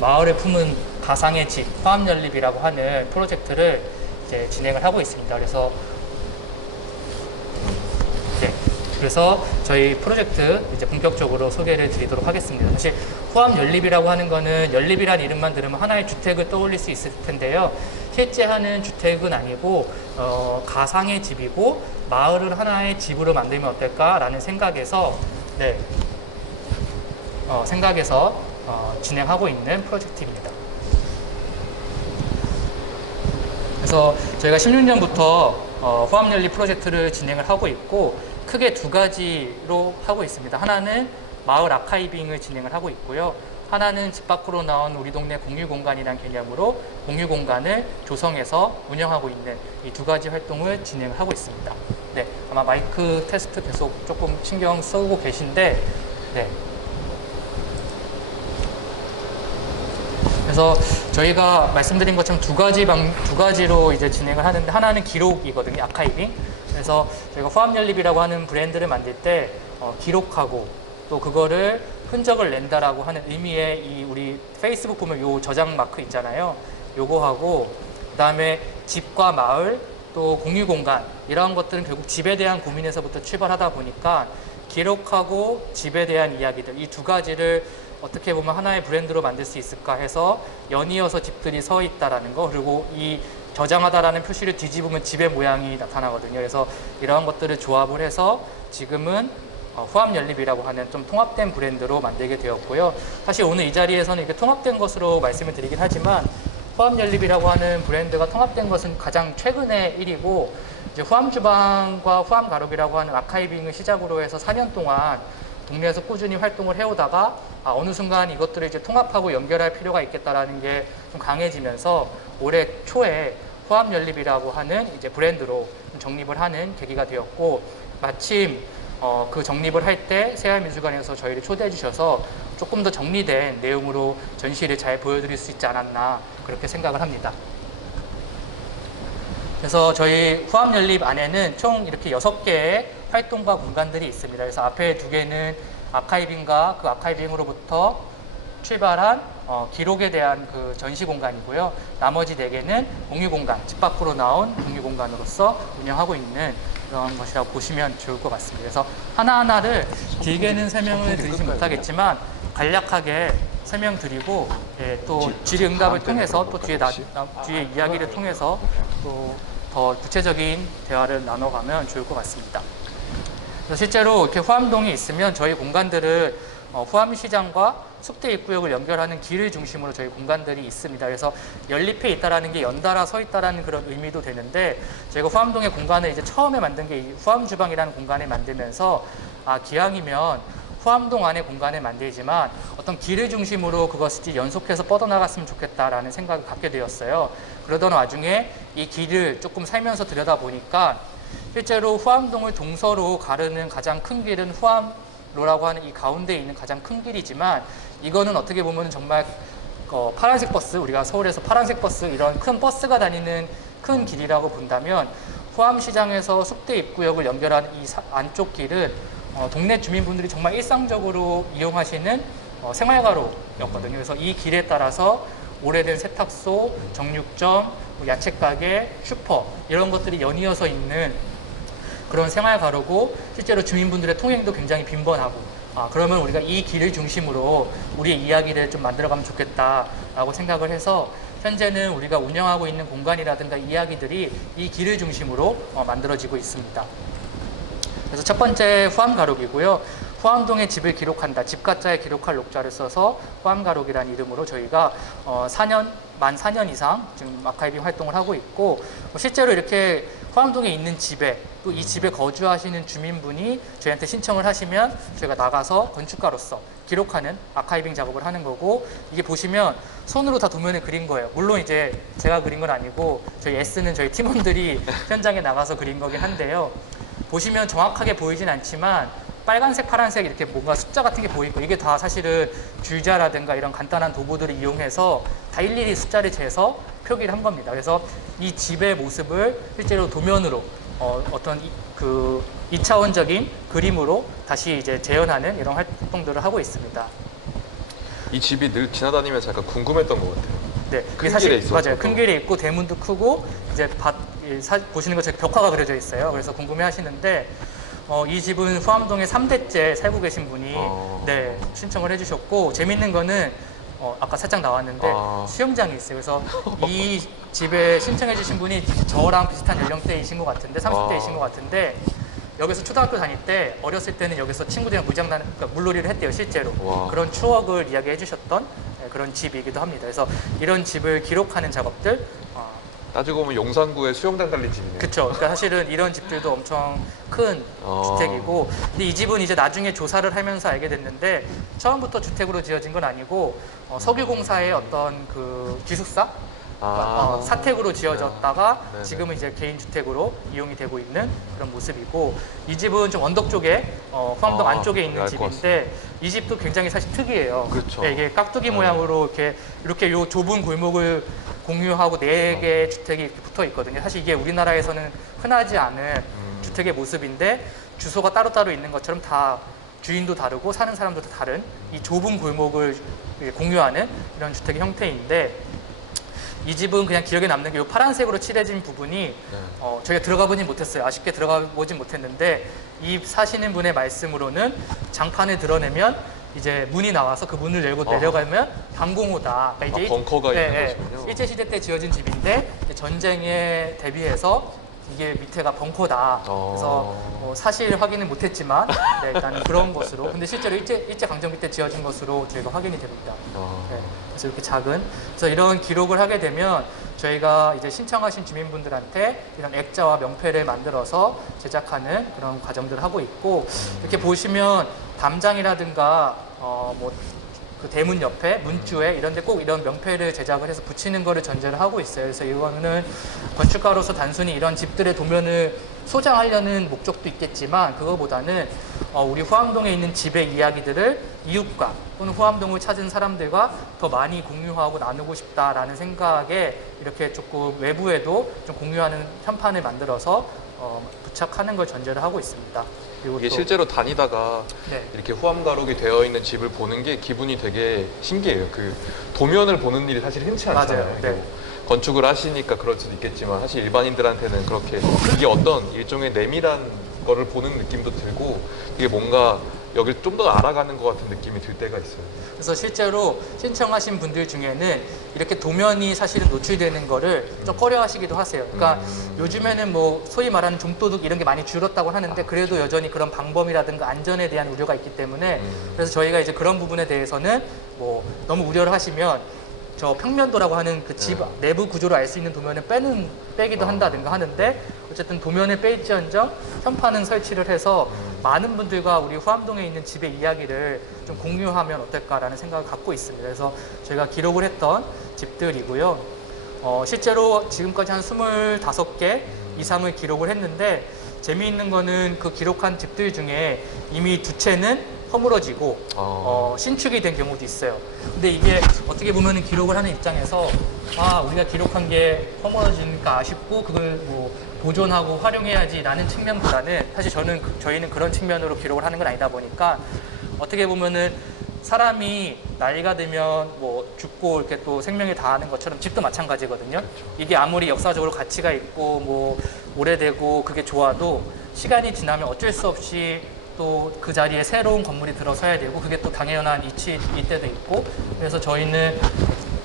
마을을 품은 가상의 집 화암연립이라고 하는 프로젝트를 이제 진행을 하고 있습니다. 그래서 저희 프로젝트 이제 본격적으로 소개를 드리도록 하겠습니다. 사실 후암연립이라고 하는 거는 연립이라는 이름만 들으면 하나의 주택을 떠올릴 수 있을 텐데요. 셋째 하는 주택은 아니고 가상의 집이고 마을을 하나의 집으로 만들면 어떨까라는 생각에서 진행하고 있는 프로젝트입니다. 그래서 저희가 16년부터 후암연립 프로젝트를 진행을 하고 있고 크게 두 가지로 하고 있습니다. 하나는 마을 아카이빙을 진행을 하고 있고요. 하나는 집 밖으로 나온 우리 동네 공유공간이라는 개념으로 공유공간을 조성해서 운영하고 있는 이 두 가지 활동을 진행을 하고 있습니다. 네, 아마 마이크 테스트 계속 조금 신경 쓰고 계신데, 네. 그래서 저희가 말씀드린 것처럼 두 가지로 이제 진행을 하는데 하나는 기록이거든요, 아카이빙. 그래서 저희가 후암연립이라고 하는 브랜드를 만들 때 기록하고 또 그거를 흔적을 낸다라고 하는 의미의 이 우리 페이스북 보면 요 저장 마크 있잖아요. 요거하고 그다음에 집과 마을 또 공유 공간 이러한 것들은 결국 집에 대한 고민에서부터 출발하다 보니까 기록하고 집에 대한 이야기들 이 두 가지를 어떻게 보면 하나의 브랜드로 만들 수 있을까 해서 연이어서 집들이 서 있다라는 거 그리고 이 저장하다라는 표시를 뒤집으면 집의 모양이 나타나거든요. 그래서 이러한 것들을 조합을 해서 지금은 후암연립이라고 하는 좀 통합된 브랜드로 만들게 되었고요. 사실 오늘 이 자리에서는 이렇게 통합된 것으로 말씀을 드리긴 하지만 후암연립이라고 하는 브랜드가 통합된 것은 가장 최근의 일이고 이제 후암주방과 후암가록이라고 하는 아카이빙을 시작으로 해서 4년 동안 동네에서 꾸준히 활동을 해오다가 어느 순간 이것들을 이제 통합하고 연결할 필요가 있겠다라는 게 좀 강해지면서 올해 초에 후암연립이라고 하는 이제 브랜드로 정립을 하는 계기가 되었고 마침 그 정립을 할 때 새하얀미술관에서 저희를 초대해 주셔서 조금 더 정리된 내용으로 전시를 잘 보여드릴 수 있지 않았나 그렇게 생각을 합니다. 그래서 저희 후암연립 안에는 총 이렇게 6개의 활동과 공간들이 있습니다. 그래서 앞에 2개는 아카이빙과 그 아카이빙으로부터 출발한 기록에 대한 그 전시 공간이고요. 나머지 4개는 공유 공간, 집 밖으로 나온 공유 공간으로서 운영하고 있는 그런 것이라고 보시면 좋을 것 같습니다. 그래서 하나하나를 길게는 설명을 드리지 못하겠지만 간략하게 설명드리고 또 질의응답을 통해서 또 뒤에 이야기를 통해서 또 더 구체적인 대화를 나눠가면 좋을 것 같습니다. 실제로 이렇게 후암동에 있으면 저희 공간들을 후암시장과 숲대 입구역을 연결하는 길을 중심으로 저희 공간들이 있습니다. 그래서 연립해 있다라는 게 연달아 서 있다라는 그런 의미도 되는데 저희가 후암동의 공간을 이제 처음에 만든 게 이 후암주방이라는 공간을 만들면서 기왕이면 후암동 안에 공간을 만들지만 어떤 길을 중심으로 그것이 연속해서 뻗어나갔으면 좋겠다라는 생각을 갖게 되었어요. 그러던 와중에 이 길을 조금 살면서 들여다보니까 실제로 후암동을 동서로 가르는 가장 큰 길은 후암로라고 하는 이 가운데에 있는 가장 큰 길이지만 이거는 어떻게 보면 정말 파란색 버스, 우리가 서울에서 파란색 버스 이런 큰 버스가 다니는 큰 길이라고 본다면 후암시장에서 숲대 입구역을 연결하는 이 안쪽 길은 동네 주민분들이 정말 일상적으로 이용하시는 생활가로였거든요. 그래서 이 길에 따라서 오래된 세탁소, 정육점, 야채가게, 슈퍼 이런 것들이 연이어서 있는 그런 생활가로고 실제로 주민분들의 통행도 굉장히 빈번하고 그러면 우리가 이 길을 중심으로 우리의 이야기를 좀 만들어가면 좋겠다라고 생각을 해서 현재는 우리가 운영하고 있는 공간이라든가 이야기들이 이 길을 중심으로 만들어지고 있습니다. 그래서 첫 번째 후암가록이고요. 후암동의 집을 기록한다. 집가짜에 기록할 녹자를 써서 후암가록이라는 이름으로 저희가 만 4년 이상 지금 아카이빙 활동을 하고 있고 실제로 이렇게 후암동에 있는 집에 또 이 집에 거주하시는 주민분이 저희한테 신청을 하시면 저희가 나가서 건축가로서 기록하는 아카이빙 작업을 하는 거고 이게 보시면 손으로 다 도면을 그린 거예요. 물론 이제 제가 그린 건 아니고 저희 S는 저희 팀원들이 현장에 나가서 그린 거긴 한데요. 보시면 정확하게 보이진 않지만 빨간색, 파란색 이렇게 뭔가 숫자 같은 게 보이고 이게 다 사실은 줄자라든가 이런 간단한 도구들을 이용해서 다 일일이 숫자를 재서 표기를 한 겁니다. 그래서 이 집의 모습을 실제로 도면으로 어떤 그 2차원적인 그림으로 다시 이제 재현하는 이런 활동들을 하고 있습니다. 이 집이 늘 지나다니면서 약간 궁금했던 것 같아요. 네, 큰 길에 있어서. 맞아요. 큰 길에 있고 대문도 크고 이제 보시는 것처럼 벽화가 그려져 있어요. 그래서 궁금해 하시는데 이 집은 후암동에 3대째 살고 계신 분이 신청을 해주셨고 재밌는 거는 아까 살짝 나왔는데 아. 수영장이 있어요. 그래서 이 집에 신청해 주신 분이 저랑 비슷한 연령대이신 것 같은데 30대이신 것 같은데 여기서 초등학교 다닐 때 어렸을 때는 여기서 친구들이랑 그러니까 물놀이를 했대요, 실제로. 와. 그런 추억을 이야기해 주셨던 그런 집이기도 합니다. 그래서 이런 집을 기록하는 작업들 따지고 보면 용산구에 수영장 달린 집이네요. 그렇죠. 그러니까 사실은 이런 집들도 엄청 큰 아. 주택이고, 근데 이 집은 이제 나중에 조사를 하면서 알게 됐는데 처음부터 주택으로 지어진 건 아니고 석유공사의 어떤 그 기숙사 사택으로 지어졌다가 네네. 지금은 이제 개인 주택으로 이용이 되고 있는 그런 모습이고, 이 집은 좀 언덕 쪽에 후암동 안쪽에 있는 알 것 집인데 이 집도 굉장히 사실 특이해요. 그렇죠. 네, 이게 깍두기 네. 모양으로 이렇게 요 좁은 골목을 공유하고 4개의 주택이 이렇게 붙어 있거든요. 사실 이게 우리나라에서는 흔하지 않은 주택의 모습인데 주소가 따로따로 있는 것처럼 다 주인도 다르고 사는 사람도 다 다른 이 좁은 골목을 공유하는 이런 주택의 형태인데, 이 집은 그냥 기억에 남는 게 이 파란색으로 칠해진 부분이 저희가 들어가 보진 못했어요. 아쉽게 들어가 보진 못했는데 이 사시는 분의 말씀으로는 장판을 드러내면 이제 문이 나와서 그 문을 열고 내려가면 방공호다. 그러니까 벙커가 있는 것이군요. 일제시대 때 지어진 집인데 이제 전쟁에 대비해서 이게 밑에가 벙커다. 그래서 사실 확인은 못했지만 일단은 그런 것으로. 근데 실제로 일제강점기 때 지어진 것으로 저희가 확인이 됩니다. 네, 그래서 이렇게 그래서 이런 기록을 하게 되면 저희가 이제 신청하신 주민분들한테 이런 액자와 명패를 만들어서 제작하는 그런 과정들을 하고 있고, 이렇게 보시면 담장이라든가 그 대문 옆에 문주에 이런 데 꼭 이런 명패를 제작을 해서 붙이는 거를 전제를 하고 있어요. 그래서 이거는 건축가로서 단순히 이런 집들의 도면을 소장하려는 목적도 있겠지만 그거보다는 우리 후암동에 있는 집의 이야기들을 이웃과 또는 후암동을 찾은 사람들과 더 많이 공유하고 나누고 싶다라는 생각에 이렇게 조금 외부에도 좀 공유하는 현판을 만들어서 부착하는 걸 전제를 하고 있습니다. 그리고 이게 또 실제로 다니다가 네. 이렇게 후암가록이 되어 있는 집을 보는 게 기분이 되게 신기해요. 그 도면을 보는 일이 사실 흔치 않잖아요. 맞아요. 네. 뭐 건축을 하시니까 그럴 수도 있겠지만 사실 일반인들한테는 그렇게 이게 어떤 일종의 내밀한 거를 보는 느낌도 들고 이게 뭔가 여길 좀 더 알아가는 것 같은 느낌이 들 때가 있어요. 그래서 실제로 신청하신 분들 중에는 이렇게 도면이 사실은 노출되는 거를 좀 꺼려하시기도 하세요. 그러니까 요즘에는 뭐 소위 말하는 좀도둑 이런 게 많이 줄었다고 하는데 그래도 여전히 그런 방범이라든가 안전에 대한 우려가 있기 때문에 그래서 저희가 이제 그런 부분에 대해서는 뭐 너무 우려를 하시면 저 평면도라고 하는 그 집 내부 구조를 알 수 있는 도면을 빼기도 한다든가 하는데, 어쨌든 도면을 뺄지언정 현판은 설치를 해서 많은 분들과 우리 후암동에 있는 집의 이야기를 좀 공유하면 어떨까라는 생각을 갖고 있습니다. 그래서 저희가 기록을 했던 집들이고요. 실제로 지금까지 한 25개 이상을 기록을 했는데, 재미있는 거는 그 기록한 집들 중에 이미 두 채는 허물어지고 신축이 된 경우도 있어요. 근데 이게 어떻게 보면 기록을 하는 입장에서 우리가 기록한 게 허물어지니까 아쉽고 그걸 뭐 보존하고 활용해야지라는 측면보다는 사실 저희는 그런 측면으로 기록을 하는 건 아니다 보니까 어떻게 보면은 사람이 나이가 들면 뭐 죽고 이렇게 또 생명이 다하는 것처럼 집도 마찬가지거든요. 이게 아무리 역사적으로 가치가 있고 뭐 오래되고 그게 좋아도 시간이 지나면 어쩔 수 없이 또 그 자리에 새로운 건물이 들어서야 되고 그게 또 당연한 이치일 때도 있고, 그래서 저희는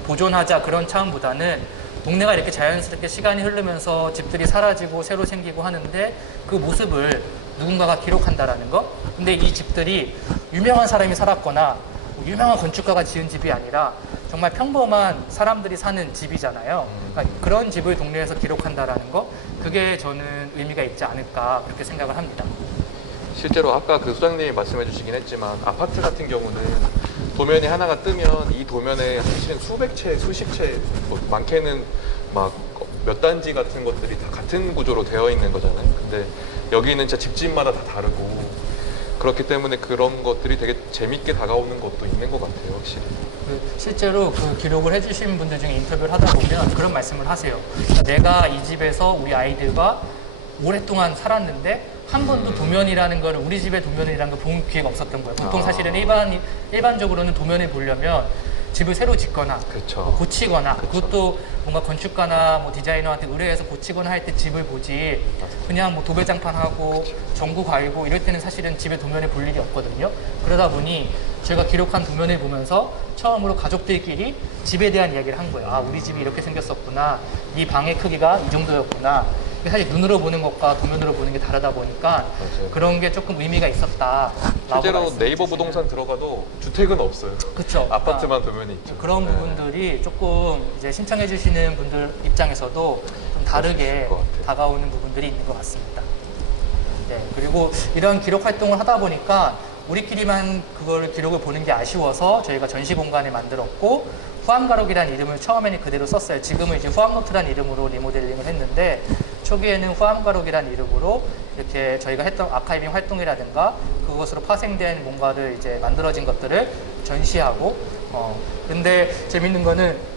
보존하자 그런 차원보다는 동네가 이렇게 자연스럽게 시간이 흐르면서 집들이 사라지고 새로 생기고 하는데 그 모습을 누군가가 기록한다라는 거. 근데 이 집들이 유명한 사람이 살았거나 유명한 건축가가 지은 집이 아니라 정말 평범한 사람들이 사는 집이잖아요. 그러니까 그런 집을 동네에서 기록한다라는 거, 그게 저는 의미가 있지 않을까 그렇게 생각을 합니다. 실제로 아까 그 소장님이 말씀해 주시긴 했지만 아파트 같은 경우는 도면이 하나가 뜨면 이 도면에 사실은 수백 채, 수십 채, 뭐 많게는 막 몇 단지 같은 것들이 다 같은 구조로 되어 있는 거잖아요. 근데 여기는 진짜 집집마다 다 다르고 그렇기 때문에 그런 것들이 되게 재밌게 다가오는 것도 있는 것 같아요, 확실히. 실제로 그 기록을 해주신 분들 중에 인터뷰를 하다 보면 그런 말씀을 하세요. 내가 이 집에서 우리 아이들과 오랫동안 살았는데 한 번도 도면이라는 걸, 우리 집의 도면이라는 걸 본 기회가 없었던 거예요. 보통 사실은 일반적으로는 도면을 보려면 집을 새로 짓거나 그렇죠. 고치거나, 그렇죠. 그것도 뭔가 건축가나 뭐 디자이너한테 의뢰해서 고치거나 할 때 집을 보지, 그냥 뭐 도배장판하고 전구 갈고 이럴 때는 사실은 집의 도면을 볼 일이 없거든요. 그러다 보니 제가 기록한 도면을 보면서 처음으로 가족들끼리 집에 대한 이야기를 한 거예요. 아, 우리 집이 이렇게 생겼었구나. 이 방의 크기가 이 정도였구나. 이게 사실 눈으로 보는 것과 도면으로 보는 게 다르다 보니까 맞아요. 그런 게 조금 의미가 있었다. 실제로 네이버 부동산 들어가도 주택은 없어요. 그쵸. 아파트만 도면이 있죠. 그런 네. 부분들이 조금 이제 신청해 주시는 분들 입장에서도 좀 다르게 있을 것 같아요. 다가오는 부분들이 있는 것 같습니다. 네, 그리고 이런 기록 활동을 하다 보니까 우리끼리만 그걸 기록을 보는 게 아쉬워서 저희가 전시 공간을 만들었고 후암가록이라는 이름을 처음에는 그대로 썼어요. 지금은 이제 후암노트라는 이름으로 리모델링을 했는데 초기에는 후암가록이라는 이름으로 이렇게 저희가 했던 아카이빙 활동이라든가 그것으로 파생된 뭔가를 이제 만들어진 것들을 전시하고 근데 재밌는 거는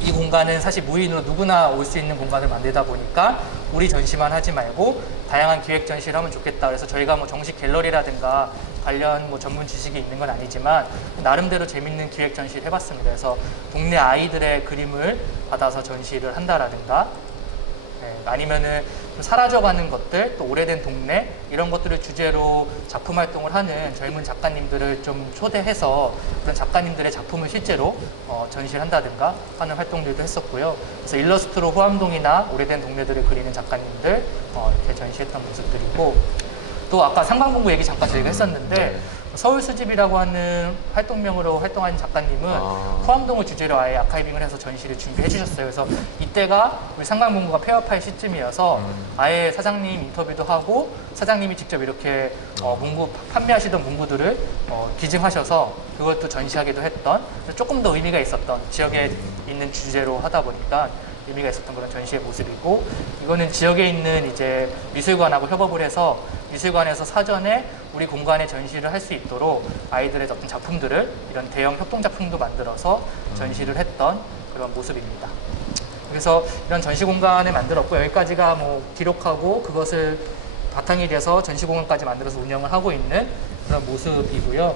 이 공간은 사실 무인으로 누구나 올 수 있는 공간을 만들다 보니까 우리 전시만 하지 말고 다양한 기획 전시를 하면 좋겠다. 그래서 저희가 뭐 정식 갤러리라든가 관련 뭐 전문 지식이 있는 건 아니지만 나름대로 재밌는 기획 전시를 해봤습니다. 그래서 동네 아이들의 그림을 받아서 전시를 한다라든가 아니면은 좀 사라져가는 것들, 또 오래된 동네 이런 것들을 주제로 작품 활동을 하는 젊은 작가님들을 좀 초대해서 그런 작가님들의 작품을 실제로 전시를 한다든가 하는 활동들도 했었고요. 그래서 일러스트로 후암동이나 오래된 동네들을 그리는 작가님들 이렇게 전시했던 모습들이고 또 아까 상방공부 얘기 잠깐 저희가 했었는데 네. 서울 수집이라고 하는 활동명으로 활동하는 작가님은 후암동을 주제로 아예 아카이빙을 해서 전시를 준비해 주셨어요. 그래서 이때가 우리 상강문구가 폐업할 시점이어서 아예 사장님 인터뷰도 하고 사장님이 직접 이렇게 문구 판매하시던 문구들을 기증하셔서 그것도 전시하기도 했던 조금 더 의미가 있었던 지역에 있는 주제로 하다 보니까 의미가 있었던 그런 전시의 모습이고 이거는 지역에 있는 이제 미술관하고 협업을 해서 미술관에서 사전에 우리 공간에 전시를 할 수 있도록 아이들의 어떤 작품들을 이런 대형 협동 작품도 만들어서 전시를 했던 그런 모습입니다. 그래서 이런 전시 공간을 만들었고 여기까지가 뭐 기록하고 그것을 바탕이 돼서 전시 공간까지 만들어서 운영을 하고 있는 그런 모습이고요.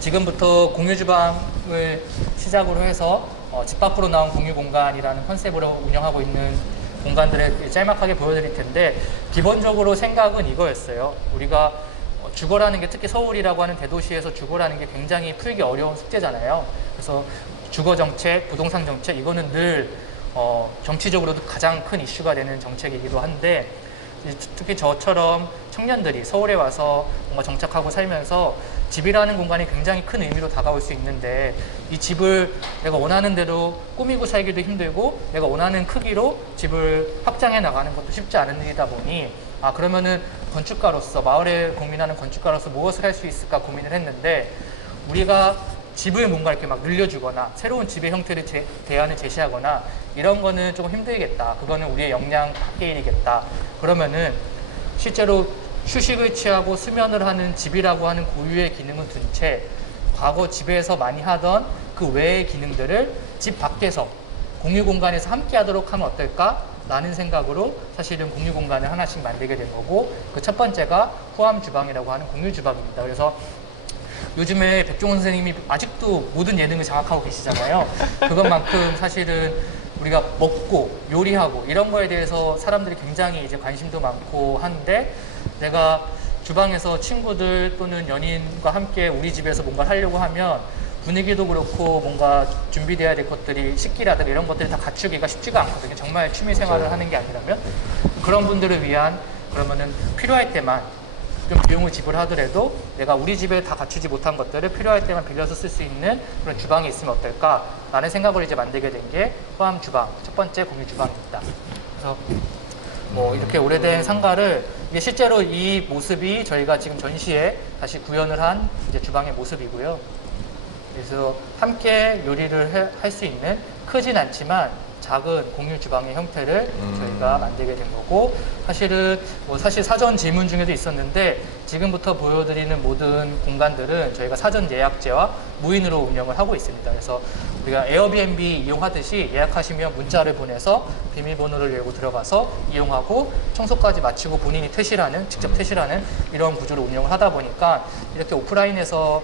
지금부터 공유 주방을 시작으로 해서 집 밖으로 나온 공유 공간이라는 컨셉으로 운영하고 있는 공간들을 짤막하게 보여드릴 텐데 기본적으로 생각은 이거였어요. 우리가 주거라는 게 특히 서울이라고 하는 대도시에서 주거라는 게 굉장히 풀기 어려운 숙제잖아요. 그래서 주거 정책, 부동산 정책 이거는 늘 정치적으로도 가장 큰 이슈가 되는 정책이기도 한데 특히 저처럼 청년들이 서울에 와서 뭔가 정착하고 살면서 집이라는 공간이 굉장히 큰 의미로 다가올 수 있는데 이 집을 내가 원하는 대로 꾸미고 살기도 힘들고 내가 원하는 크기로 집을 확장해 나가는 것도 쉽지 않은 일이다 보니 그러면은 건축가로서 마을에 고민하는 건축가로서 무엇을 할 수 있을까 고민을 했는데 우리가 집을 뭔가 이렇게 막 늘려주거나 새로운 집의 형태를 대안을 제시하거나 이런 거는 조금 힘들겠다. 그거는 우리의 역량 밖의 일이겠다. 그러면은 실제로 휴식을 취하고 수면을 하는 집이라고 하는 고유의 기능을 둔 채 과거 집에서 많이 하던 그 외의 기능들을 집 밖에서 공유 공간에서 함께 하도록 하면 어떨까? 라는 생각으로 사실은 공유 공간을 하나씩 만들게 된 거고 그 첫 번째가 후암 주방이라고 하는 공유 주방입니다. 그래서 요즘에 백종원 선생님이 아직도 모든 예능을 장악하고 계시잖아요. 그것만큼 사실은 우리가 먹고 요리하고 이런 거에 대해서 사람들이 굉장히 이제 관심도 많고 한데 내가 주방에서 친구들 또는 연인과 함께 우리 집에서 뭔가 하려고 하면 분위기도 그렇고 뭔가 준비돼야 될 것들이 식기라든가 이런 것들이 다 갖추기가 쉽지가 않거든요. 정말 취미 생활을 하는 게 아니라면 그런 분들을 위한 그러면은 필요할 때만 좀 비용을 지불하더라도 내가 우리 집에 다 갖추지 못한 것들을 필요할 때만 빌려서 쓸 수 있는 그런 주방이 있으면 어떨까 라는 생각을 이제 만들게 된 게 후암 주방 첫 번째 공유 주방입니다. 그래서 뭐 이렇게 오래된 상가를 이게 실제로 이 모습이 저희가 지금 전시에 다시 구현을 한 이제 주방의 모습이고요. 그래서 함께 요리를 할 수 있는 크진 않지만 작은 공유 주방의 형태를 저희가 만들게 된 거고 사실은 사실 사전 질문 중에도 있었는데 지금부터 보여드리는 모든 공간들은 저희가 사전 예약제와 무인으로 운영을 하고 있습니다. 그래서 우리가 에어비앤비 이용하듯이 예약하시면 문자를 보내서 비밀번호를 열고 들어가서 이용하고 청소까지 마치고 본인이 퇴실하는 직접 퇴실하는 이런 구조로 운영을 하다 보니까 이렇게 오프라인에서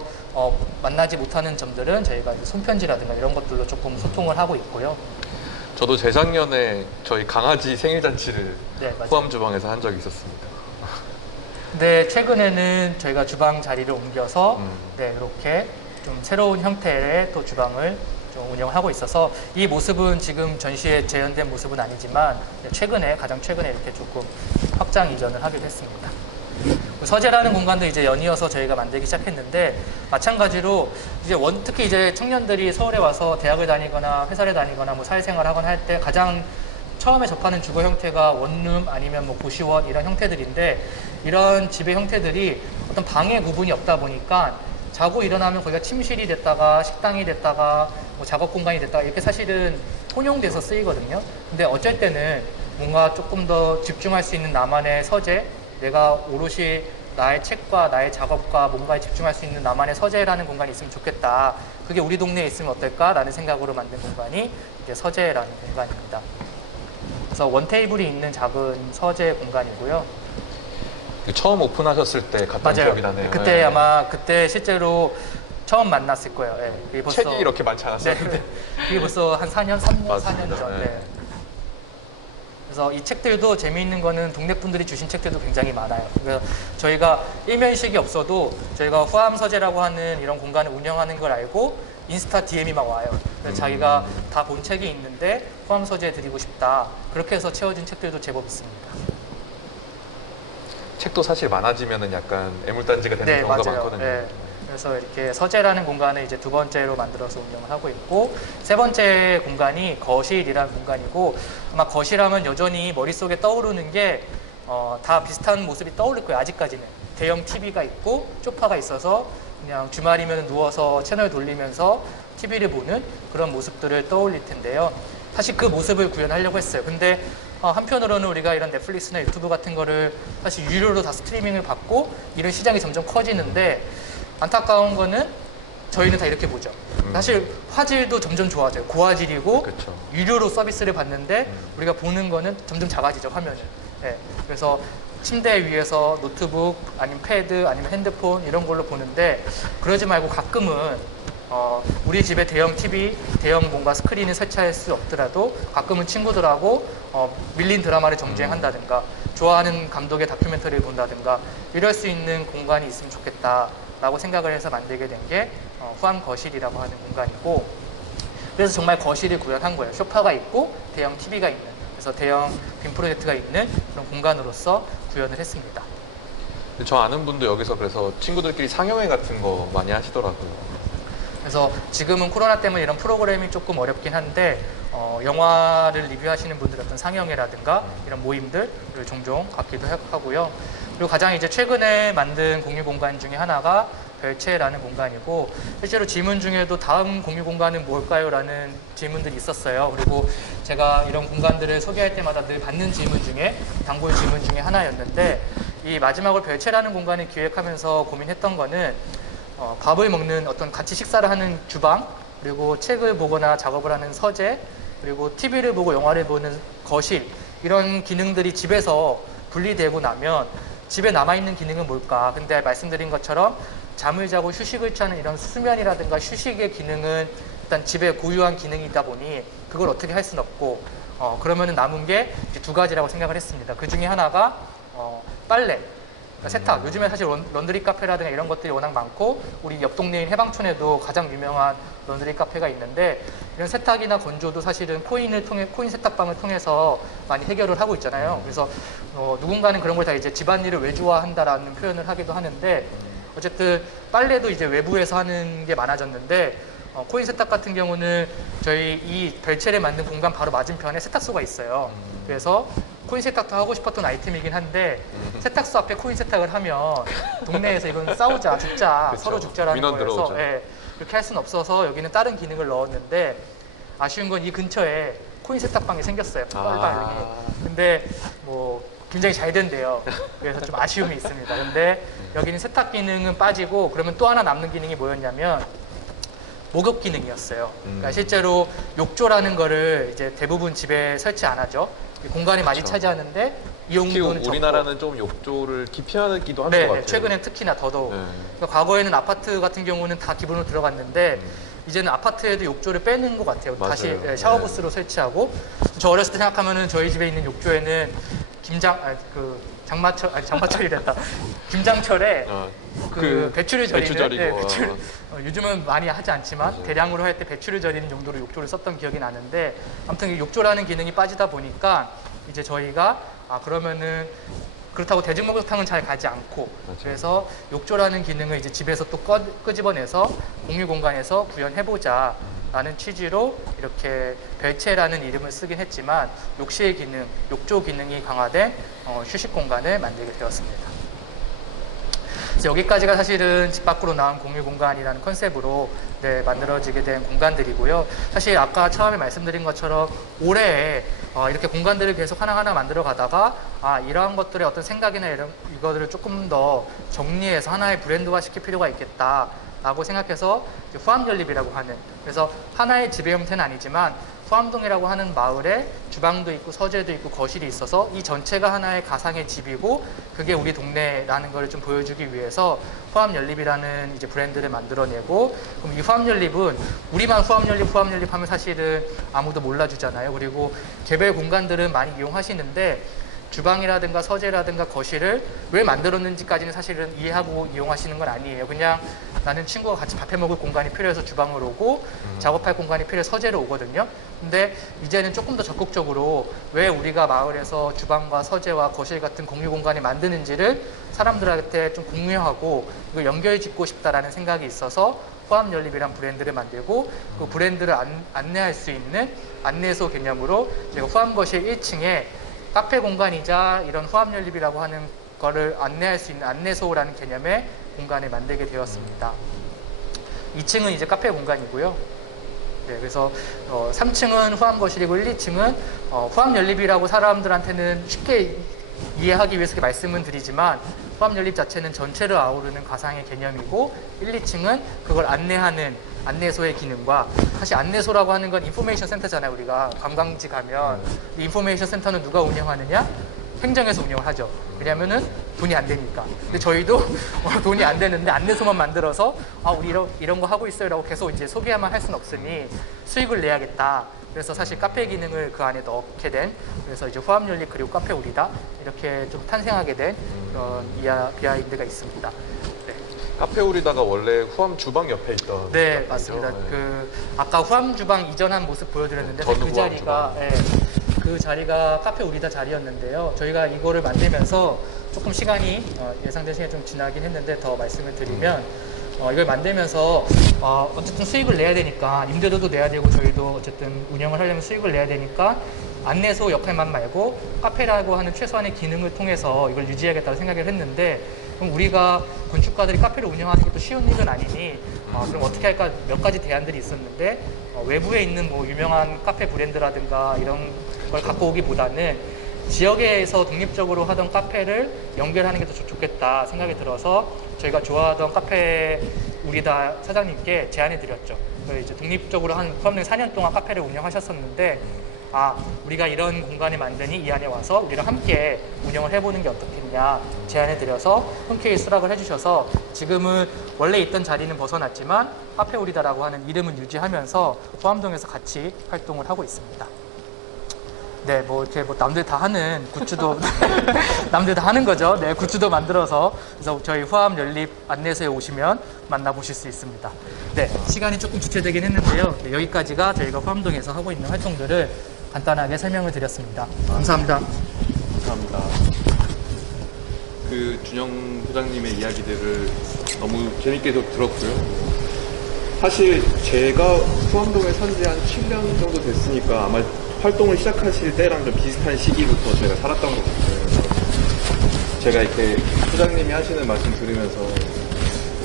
만나지 못하는 점들은 저희가 손편지라든가 이런 것들로 조금 소통을 하고 있고요. 저도 재작년에 저희 강아지 생일 잔치를 네, 맞아요. 후암 주방에서 한 적이 있었습니다. 근데 최근에는 저희가 주방 자리를 옮겨서 음. 네, 이렇게 좀 새로운 형태의 또 주방을 좀 운영하고 있어서 이 모습은 지금 전시에 재현된 모습은 아니지만 가장 최근에 이렇게 조금 확장 이전을 하기도 했습니다. 서재라는 공간도 이제 연이어서 저희가 만들기 시작했는데 마찬가지로 이제 특히 이제 청년들이 서울에 와서 대학을 다니거나 회사를 다니거나 뭐 사회생활을 하거나 할 때 가장 처음에 접하는 주거 형태가 원룸 아니면 뭐 고시원 이런 형태들인데 이런 집의 형태들이 어떤 방해 구분이 없다 보니까 자고 일어나면 거기가 침실이 됐다가 식당이 됐다가 뭐 작업 공간이 됐다가 이렇게 사실은 혼용돼서 쓰이거든요. 근데 어쩔 때는 뭔가 조금 더 집중할 수 있는 나만의 서재, 내가 오롯이 나의 책과 나의 작업과 뭔가에 집중할 수 있는 나만의 서재라는 공간이 있으면 좋겠다. 그게 우리 동네에 있으면 어떨까라는 생각으로 만든 공간이 이제 서재라는 공간입니다. 그래서 원 테이블이 있는 작은 서재 공간이고요. 처음 오픈하셨을 때 갔던 맞아요. 기억이 나네요. 그때 네. 아마 그때 실제로 처음 만났을 거예요. 예. 이게 벌써, 책이 이렇게 많지 않았었는데. 네. 이게 벌써 한 4년, 3년, 맞습니다. 4년 전. 네. 네. 그래서 이 책들도 재미있는 거는 동네 분들이 주신 책들도 굉장히 많아요. 그래서 저희가 일면식이 없어도 저희가 후암 서재라고 하는 이런 공간을 운영하는 걸 알고 인스타 DM이 막 와요. 그래서 자기가 다 본 책이 있는데 후암 서재에 드리고 싶다. 그렇게 해서 채워진 책들도 제법 있습니다. 책도 사실 많아지면은 약간 애물단지가 되는 네, 경우가 맞아요. 많거든요. 네. 그래서 이렇게 서재라는 공간을 이제 두 번째로 만들어서 운영을 하고 있고 세 번째 공간이 거실이라는 공간이고 아마 거실하면 여전히 머릿속에 떠오르는 게 다 비슷한 모습이 떠오를 거예요. 아직까지는 대형 TV가 있고 소파가 있어서 그냥 주말이면 누워서 채널 돌리면서 TV를 보는 그런 모습들을 떠올릴 텐데요. 사실 그 모습을 구현하려고 했어요. 근데 한편으로는 우리가 이런 넷플릭스나 유튜브 같은 거를 사실 유료로 다 스트리밍을 받고 이런 시장이 점점 커지는데 안타까운 거는 저희는 다 이렇게 보죠. 사실 화질도 점점 좋아져요. 고화질이고 그쵸. 유료로 서비스를 받는데 우리가 보는 거는 점점 작아지죠, 화면이. 네. 그래서 침대 위에서 노트북 아니면 패드 아니면 핸드폰 이런 걸로 보는데 그러지 말고 가끔은 우리 집에 대형 TV, 대형 뭔가 스크린을 설치할 수 없더라도 가끔은 친구들하고 밀린 드라마를 정주행한다든가 좋아하는 감독의 다큐멘터리를 본다든가 이럴 수 있는 공간이 있으면 좋겠다라고 생각을 해서 만들게 된 게 후암 거실이라고 하는 공간이고 그래서 정말 거실을 구현한 거예요. 소파가 있고 대형 TV가 있는 그래서 대형 빔 프로젝트가 있는 그런 공간으로서 구현을 했습니다. 저 아는 분도 여기서 그래서 친구들끼리 상영회 같은 거 많이 하시더라고요. 그래서 지금은 코로나 때문에 이런 프로그램이 조금 어렵긴 한데 영화를 리뷰하시는 분들 어떤 상영회라든가 이런 모임들을 종종 갖기도 하고요. 그리고 가장 이제 최근에 만든 공유 공간 중에 하나가 별채라는 공간이고 실제로 질문 중에도 다음 공유 공간은 뭘까요? 라는 질문들이 있었어요. 그리고 제가 이런 공간들을 소개할 때마다 늘 받는 질문 중에 단골 질문 중에 하나였는데 이 마지막으로 별채라는 공간을 기획하면서 고민했던 거는 밥을 먹는 어떤 같이 식사를 하는 주방 그리고 책을 보거나 작업을 하는 서재 그리고 TV를 보고 영화를 보는 거실 이런 기능들이 집에서 분리되고 나면 집에 남아있는 기능은 뭘까? 근데 말씀드린 것처럼 잠을 자고 휴식을 취하는 이런 수면이라든가 휴식의 기능은 일단 집에 고유한 기능이다 보니 그걸 어떻게 할 수는 없고 그러면은 남은 게 두 가지라고 생각을 했습니다. 그 중에 하나가 빨래 그러니까 세탁, 요즘에 사실 런드리 카페라든가 이런 것들이 워낙 많고 우리 옆 동네인 해방촌에도 가장 유명한 런드리 카페가 있는데 이런 세탁이나 건조도 사실은 코인 세탁방을 통해서 많이 해결을 하고 있잖아요. 그래서 누군가는 그런 걸 다 이제 집안일을 외주화한다라는 표현을 하기도 하는데 어쨌든 빨래도 이제 외부에서 하는 게 많아졌는데 코인 세탁 같은 경우는 저희 이 별채를 만든 공간 바로 맞은편에 세탁소가 있어요. 그래서 코인 세탁도 하고 싶었던 아이템이긴 한데 세탁소 앞에 코인 세탁을 하면 동네에서 이건 싸우자 죽자 그쵸. 서로 죽자라는 민원 거여서 들어오죠. 예, 그렇게 할 수는 없어서 여기는 다른 기능을 넣었는데 아쉬운 건 이 근처에 코인 세탁방이 생겼어요. 뻘방이. 근데 뭐 굉장히 잘 된대요. 그래서 좀 아쉬움이 있습니다. 근데 여기는 세탁 기능은 빠지고 그러면 또 하나 남는 기능이 뭐였냐면 목욕 기능이었어요. 그러니까 실제로 욕조라는 거를 이제 대부분 집에 설치 안 하죠. 공간이 많이 그쵸. 차지하는데 특히 이용도는 우리나라는 좀 욕조를 기피하기도 하는 네, 것 같아요. 최근엔 특히나 더더욱. 네. 그러니까 과거에는 아파트 같은 경우는 다 기본으로 들어갔는데 이제는 아파트에도 욕조를 빼는 것 같아요. 맞아요. 다시 샤워부스로 설치하고 저 어렸을 때 생각하면은 저희 집에 있는 욕조에는 장마철이랬다. 김장철에 그 배추를 절이는 배추 절이고, 요즘은 많이 하지 않지만 맞아요. 대량으로 할 때 배추를 절이는 용도로 욕조를 썼던 기억이 나는데, 아무튼 이 욕조라는 기능이 빠지다 보니까 이제 저희가 그러면은 그렇다고 대중목욕탕은 잘 가지 않고, 맞아요. 그래서 욕조라는 기능을 이제 집에서 또 끄집어내서 공유 공간에서 구현해보자 라는 취지로 이렇게 별채라는 이름을 쓰긴 했지만, 욕실 기능, 욕조 기능이 강화된 휴식 공간을 만들게 되었습니다. 그래서 여기까지가 사실은 집 밖으로 나온 공유 공간이라는 컨셉으로 만들어지게 된 공간들이고요. 사실 아까 처음에 말씀드린 것처럼 올해 이렇게 공간들을 계속 하나하나 만들어 가다가 이러한 것들의 어떤 생각이나 이거들을 조금 더 정리해서 하나의 브랜드화 시킬 필요가 있겠다 라고 생각해서 후암연립이라고 하는, 그래서 하나의 집의 형태는 아니지만 후암동이라고 하는 마을에 주방도 있고 서재도 있고 거실이 있어서 이 전체가 하나의 가상의 집이고 그게 우리 동네라는 걸 좀 보여주기 위해서 후암연립이라는 이제 브랜드를 만들어내고, 그럼 이 후암연립은 우리만 후암연립 하면 사실은 아무도 몰라주잖아요. 그리고 개별 공간들은 많이 이용하시는데 주방이라든가 서재라든가 거실을 왜 만들었는지까지는 사실은 이해하고 이용하시는 건 아니에요. 그냥 나는 친구가 같이 밥해 먹을 공간이 필요해서 주방을 오고 작업할 공간이 필요해서 서재로 오거든요. 근데 이제는 조금 더 적극적으로 왜 우리가 마을에서 주방과 서재와 거실 같은 공유 공간을 만드는지를 사람들한테 좀 공유하고 이걸 연결 짓고 싶다라는 생각이 있어서 후암연립이란 브랜드를 만들고, 그 브랜드를 안내할 수 있는 안내소 개념으로 제가 후암거실 1층에 카페 공간이자 이런 후암연립이라고 하는 거를 안내할 수 있는 안내소라는 개념의 공간을 만들게 되었습니다. 2층은 이제 카페 공간이고요. 그래서 3층은 후암거실이고 1, 2층은 후암연립이라고 사람들한테는 쉽게 이해하기 위해서 이렇게 말씀을 드리지만, 후암연립 자체는 전체를 아우르는 가상의 개념이고 1, 2층은 그걸 안내하는 안내소의 기능과, 사실 안내소라고 하는 건 인포메이션 센터잖아요. 우리가 관광지 가면 이 인포메이션 센터는 누가 운영하느냐? 행정에서 운영을 하죠. 왜냐면은 돈이 안 되니까. 근데 저희도 돈이 안 되는데 안내소만 만들어서 우리 이런 거 하고 있어요 라고 계속 이제 소개만 할 수는 없으니 수익을 내야겠다. 그래서 사실 카페 기능을 그 안에 넣게 된, 그래서 이제 후암연립 그리고 카페 우리다 이렇게 좀 탄생하게 된 그런 비하인드가 있습니다. 카페 우리다가 원래 후암 주방 옆에 있던. 네, 카페죠. 맞습니다. 네. 아까 후암 주방 이전한 모습 보여드렸는데 전후 그 자리가 그 자리가 카페 우리다 자리였는데요. 저희가 이거를 만들면서 조금 시간이 예상된 시간이 좀 지나긴 했는데 더 말씀을 드리면, 이걸 만들면서 어쨌든 수익을 내야 되니까 임대료도 내야 되고 저희도 어쨌든 운영을 하려면 수익을 내야 되니까 안내소 역할만 말고 카페라고 하는 최소한의 기능을 통해서 이걸 유지해야겠다고 생각을 했는데, 그럼 우리가 건축가들이 카페를 운영하는 것도 쉬운 일은 아니니 그럼 어떻게 할까 몇 가지 대안들이 있었는데, 외부에 있는 뭐 유명한 카페 브랜드라든가 이런 걸 갖고 오기보다는 지역에서 독립적으로 하던 카페를 연결하는 게 더 좋겠다 생각이 들어서 저희가 좋아하던 카페 우리다 사장님께 제안해 드렸죠. 이제 독립적으로 한 후암동 4년 동안 카페를 운영하셨었는데, 우리가 이런 공간을 만드니 이 안에 와서 우리랑 함께 운영을 해보는 게 어떻겠냐 제안해 드려서 흔쾌히 수락을 해주셔서 지금은 원래 있던 자리는 벗어났지만 카페 우리다라고 하는 이름은 유지하면서 후암동에서 같이 활동을 하고 있습니다. 네, 뭐 이렇게 뭐 남들 다 하는 굿즈도 남들 다 하는 거죠. 네, 굿즈도 만들어서 그래서 저희 후암연립 안내소에 오시면 만나보실 수 있습니다. 네, 시간이 조금 지체되긴 했는데요. 네, 여기까지가 저희가 후암동에서 하고 있는 활동들을 간단하게 설명을 드렸습니다. 감사합니다. 감사합니다. 그 준영 부장님의 이야기들을 너무 재밌게 들었고요. 사실 제가 후암동에 산 지 한 7년 정도 됐으니까 아마 활동을 시작하실 때랑 좀 비슷한 시기부터 제가 살았던 것 같아요. 제가 이렇게 부장님이 하시는 말씀 들으면서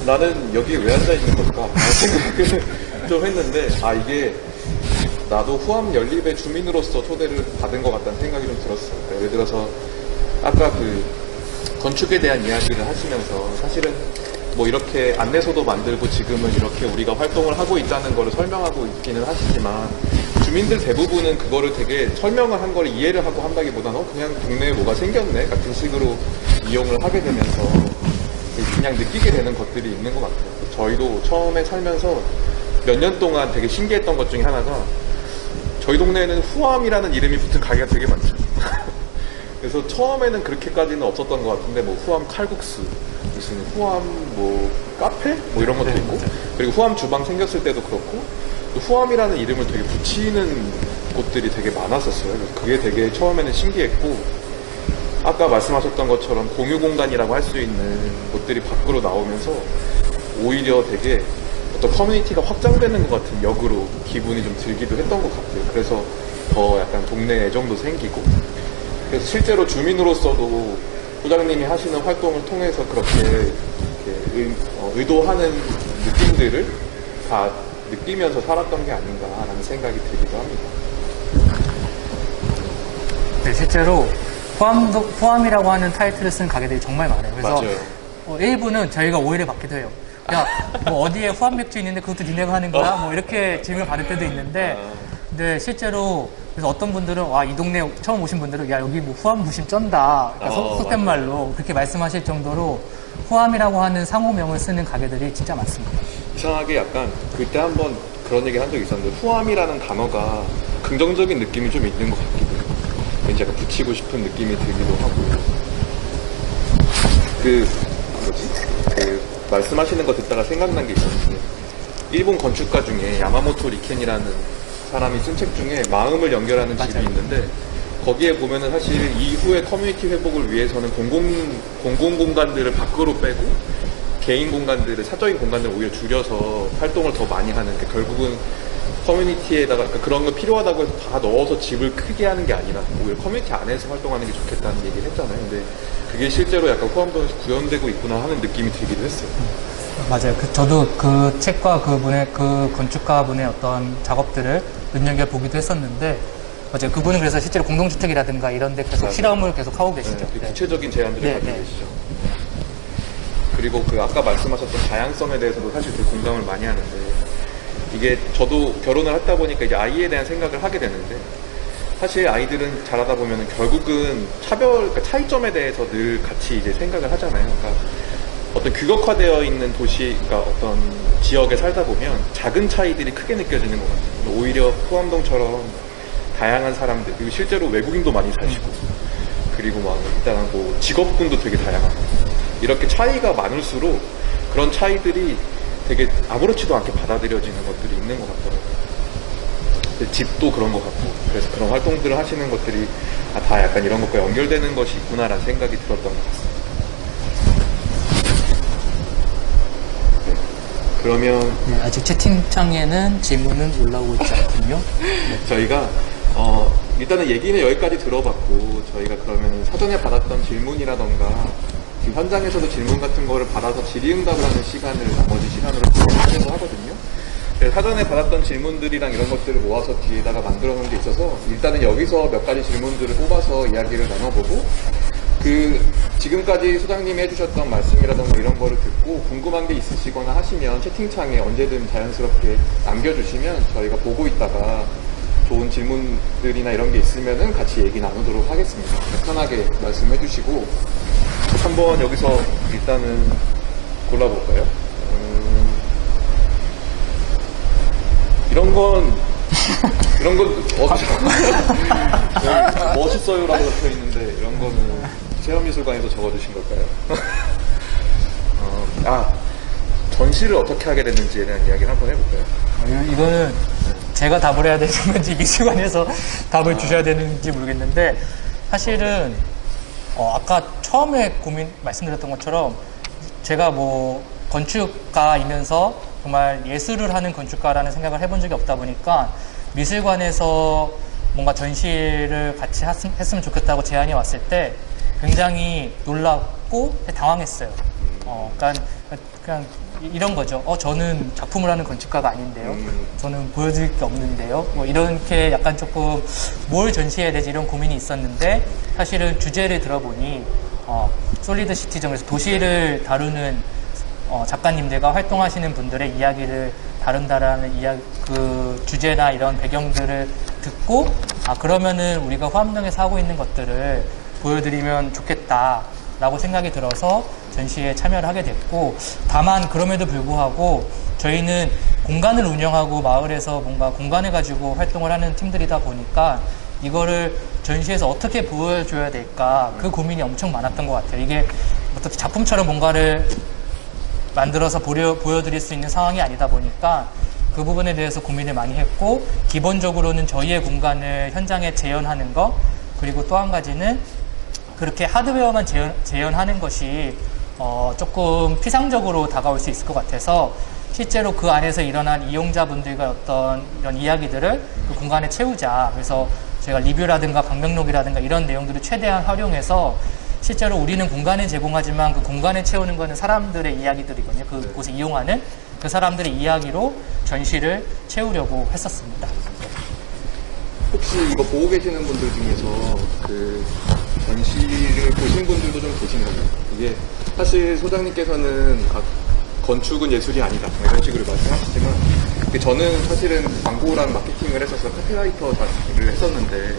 나는 여기 왜 앉아 있는 걸까 생각을 좀 했는데, 이게 나도 후암연립의 주민으로서 초대를 받은 것 같다는 생각이 좀 들었어요. 예를 들어서 아까 그 건축에 대한 이야기를 하시면서 사실은 뭐 이렇게 안내소도 만들고 지금은 이렇게 우리가 활동을 하고 있다는 거를 설명하고 있기는 하시지만, 주민들 대부분은 그거를 되게 설명을 한 걸 이해를 하고 한다기보다는 그냥 동네에 뭐가 생겼네 같은 식으로 이용을 하게 되면서 그냥 느끼게 되는 것들이 있는 것 같아요. 저희도 처음에 살면서 몇 년 동안 되게 신기했던 것 중에 하나가, 저희 동네에는 후암이라는 이름이 붙은 가게가 되게 많죠. 그래서 처음에는 그렇게까지는 없었던 것 같은데 뭐 후암 칼국수, 무슨 후암 뭐 카페 뭐 이런 것도 네, 있고, 맞아요. 그리고 후암 주방 생겼을 때도 그렇고, 또 후암이라는 이름을 되게 붙이는 곳들이 되게 많았었어요. 그래서 그게 되게 처음에는 신기했고, 아까 말씀하셨던 것처럼 공유 공간이라고 할 수 있는 곳들이 밖으로 나오면서 오히려 되게 어떤 커뮤니티가 확장되는 것 같은 역으로 기분이 좀 들기도 했던 것 같아요. 그래서 더 약간 동네 애정도 생기고, 그래서 실제로 주민으로서도 소장님이 하시는 활동을 통해서 그렇게 이렇게 의도하는 느낌들을 다 느끼면서 살았던 게 아닌가라는 생각이 들기도 합니다. 네, 실제로 후암이라고 하는 타이틀을 쓴 가게들이 정말 많아요. 그래서 맞아요. 일부는 저희가 오해를 받기도 해요. 야, 뭐 어디에 후암 맥주 있는데 그것도 니네가 하는 거야? 뭐 이렇게 질문을 받을 때도 있는데, 근데 실제로 그래서 어떤 분들은 와, 이 동네 처음 오신 분들은 야, 여기 뭐 후암 무심 쩐다. 그러니까 속된 맞아요. 말로 그렇게 말씀하실 정도로 후암이라고 하는 상호명을 쓰는 가게들이 진짜 많습니다. 이상하게 약간 그때 한번 그런 얘기 한 적이 있었는데, 후암이라는 단어가 긍정적인 느낌이 좀 있는 것 같기도 해요. 왠지 약간 붙이고 싶은 느낌이 들기도 하고. 말씀하시는 거 듣다가 생각난 게 있었는데, 일본 건축가 중에 야마모토 리켄이라는 사람이 쓴 책 중에 마음을 연결하는 집이 맞아요. 있는데, 거기에 보면은 사실 이후의 커뮤니티 회복을 위해서는 공공 공간들을 밖으로 빼고 개인 공간들을, 사적인 공간들을 오히려 줄여서 활동을 더 많이 하는, 게 결국은 커뮤니티에다가 그런 거 필요하다고 해서 다 넣어서 집을 크게 하는 게 아니라 오히려 커뮤니티 안에서 활동하는 게 좋겠다는 얘기를 했잖아요. 근데 그게 실제로 약간 후암동에서 구현되고 있구나 하는 느낌이 들기도 했어요. 맞아요. 저도 그 책과 그 건축가분의 어떤 작업들을 눈여겨 보기도 했었는데, 맞아요. 그분은 그래서 실제로 공동주택이라든가 이런 데 계속 맞아요. 실험을 계속 하고 계시죠. 되게 네. 구체적인 제안들을 네, 가지고 네. 계시죠. 그리고 그 아까 말씀하셨던 다양성에 대해서도 사실 되게 공감을 많이 하는데, 이게 저도 결혼을 하다 보니까 이제 아이에 대한 생각을 하게 되는데, 사실 아이들은 자라다 보면은 결국은 그러니까 차이점에 대해서 늘 같이 이제 생각을 하잖아요. 그러니까 어떤 규격화되어 있는 도시, 그러니까 어떤 지역에 살다 보면 작은 차이들이 크게 느껴지는 것 같아요. 오히려 후암동처럼 다양한 사람들, 그리고 실제로 외국인도 많이 사시고, 그리고 막 일단 뭐 직업군도 되게 다양하고, 이렇게 차이가 많을수록 그런 차이들이 되게 아무렇지도 않게 받아들여지는 것들이 있는 것 같더라고요. 집도 그런 것 같고, 그래서 그런 활동들을 하시는 것들이 다 약간 이런 것과 연결되는 것이 있구나라는 생각이 들었던 것 같습니다. 네. 그러면 네, 아직 채팅창에는 질문은 올라오고 있지 않군요. 저희가 일단은 얘기는 여기까지 들어봤고, 저희가 그러면 사전에 받았던 질문이라던가 지금 현장에서도 질문 같은 거를 받아서 질의응답을 하는 시간을 나머지 시간으로 하려고 하거든요. 그래서 사전에 받았던 질문들이랑 이런 것들을 모아서 뒤에다가 만들어 놓은 게 있어서, 일단은 여기서 몇 가지 질문들을 뽑아서 이야기를 나눠보고, 지금까지 소장님이 해주셨던 말씀이라던가 이런 거를 듣고 궁금한 게 있으시거나 하시면 채팅창에 언제든 자연스럽게 남겨주시면 저희가 보고 있다가 좋은 질문들이나 이런 게 있으면은 같이 얘기 나누도록 하겠습니다. 편하게 말씀해 주시고, 한번 여기서 일단은 골라볼까요? 이런 건 멋있어요라고 적혀 있는데, 이런 거는 체험미술관에서 적어주신 걸까요? 전시를 어떻게 하게 됐는지에 대한 이야기를 한번 해볼까요? 이거는 제가 답을 해야 되는 건지 미술관에서 답을 주셔야 되는지 모르겠는데, 사실은 아까 처음에 말씀드렸던 것처럼 제가 뭐 건축가이면서 정말 예술을 하는 건축가라는 생각을 해본 적이 없다 보니까 미술관에서 뭔가 전시를 같이 했으면 좋겠다고 제안이 왔을 때 굉장히 놀랍고 당황했어요. 그러니까 그냥 이런 거죠. 저는 작품을 하는 건축가가 아닌데요. 저는 보여드릴 게 없는데요. 뭐 이렇게 약간 조금 뭘 전시해야 되지 이런 고민이 있었는데, 사실은 주제를 들어보니 솔리드 시티점에서 도시를 다루는 작가님들과 활동하시는 분들의 이야기를 다룬다라는 그 주제나 이런 배경들을 듣고, 그러면은 우리가 후암동에서 하고 있는 것들을 보여드리면 좋겠다라고 생각이 들어서 전시에 참여를 하게 됐고, 다만 그럼에도 불구하고 저희는 공간을 운영하고 마을에서 뭔가 공간을 가지고 활동을 하는 팀들이다 보니까 이거를 전시에서 어떻게 보여줘야 될까 그 고민이 엄청 많았던 것 같아요. 이게 어떻게 작품처럼 뭔가를 만들어서 보여드릴 수 있는 상황이 아니다 보니까 그 부분에 대해서 고민을 많이 했고, 기본적으로는 저희의 공간을 현장에 재현하는 거, 그리고 또 한 가지는 그렇게 하드웨어만 재현하는 것이 조금 피상적으로 다가올 수 있을 것 같아서 실제로 그 안에서 일어난 이용자분들과 어떤 이런 이야기들을 그 공간에 채우자. 그래서 제가 리뷰라든가 방명록이라든가 이런 내용들을 최대한 활용해서 실제로 우리는 공간을 제공하지만 그 공간을 채우는 거는 사람들의 이야기들이거든요. 그곳을 이용하는 그 사람들의 이야기로 전시를 채우려고 했었습니다. 혹시 이거 보고 계시는 분들 중에서 그 전시를 보신 분들도 좀 계신가요? 이게 사실 소장님께서는 건축은 예술이 아니다 이런 식으로 말씀하시지만 저는 사실은 광고랑 마케팅을 했어서 카피라이터를 했었는데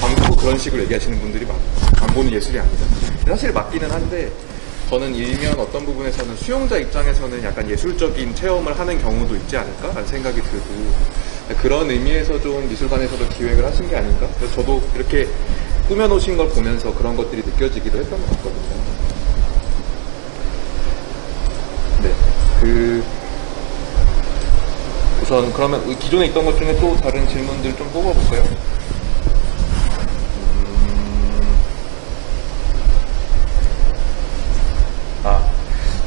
광고 그런 식으로 얘기하시는 분들이 많아요. 광고는 예술이 아니다. 사실 맞기는 한데 저는 일면 어떤 부분에서는 수용자 입장에서는 약간 예술적인 체험을 하는 경우도 있지 않을까라는 생각이 들고, 그런 의미에서 좀 미술관에서도 기획을 하신 게 아닌가. 그래서 저도 이렇게 꾸며놓으신 걸 보면서 그런 것들이 느껴지기도 했던 것 같거든요. 네, 우선 그러면 기존에 있던 것 중에 또 다른 질문들 좀 뽑아볼까요?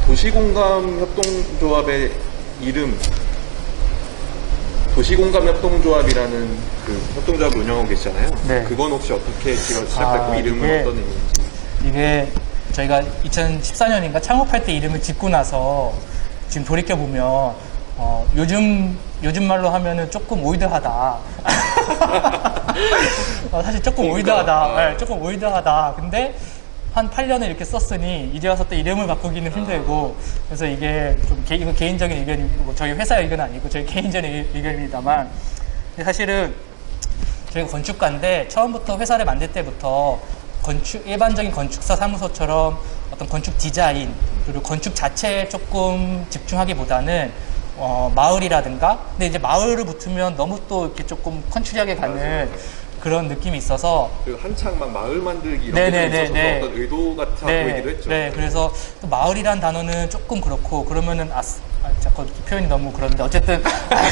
도시공감 협동조합의 이름, 도시공감 협동조합이라는 그 협동조합을 운영하고 계시잖아요. 네. 그건 혹시 어떻게 시작됐고 이름은 어떤 의미인지? 이게 저희가 2014년인가 창업할 때 이름을 짓고 나서 지금 돌이켜보면 요즘 말로 하면은 조금 올드하다. 사실 조금 올드하다. 네, 조금 올드하다. 근데 한 8년을 이렇게 썼으니 이제 와서 또 이름을 바꾸기는 힘들고, 그래서 이게 좀 이거 개인적인 의견이, 저희 회사 의견은 아니고 저희 개인적인 의견입니다만, 사실은 저희가 건축가인데 처음부터 회사를 만들 때부터 일반적인 건축사 사무소처럼 어떤 건축 디자인 그리고 건축 자체에 조금 집중하기보다는 마을이라든가, 근데 이제 마을을 붙으면 너무 또 이렇게 조금 컨츄리하게 가는 그런 느낌이 있어서 한창 막 마을 만들기 이런 게 있어서 어떤 의도 같아 보이기도 했죠. 네, 그래서 또 마을이란 단어는 조금 그렇고, 그러면은 자꾸 표현이 너무 그런데 어쨌든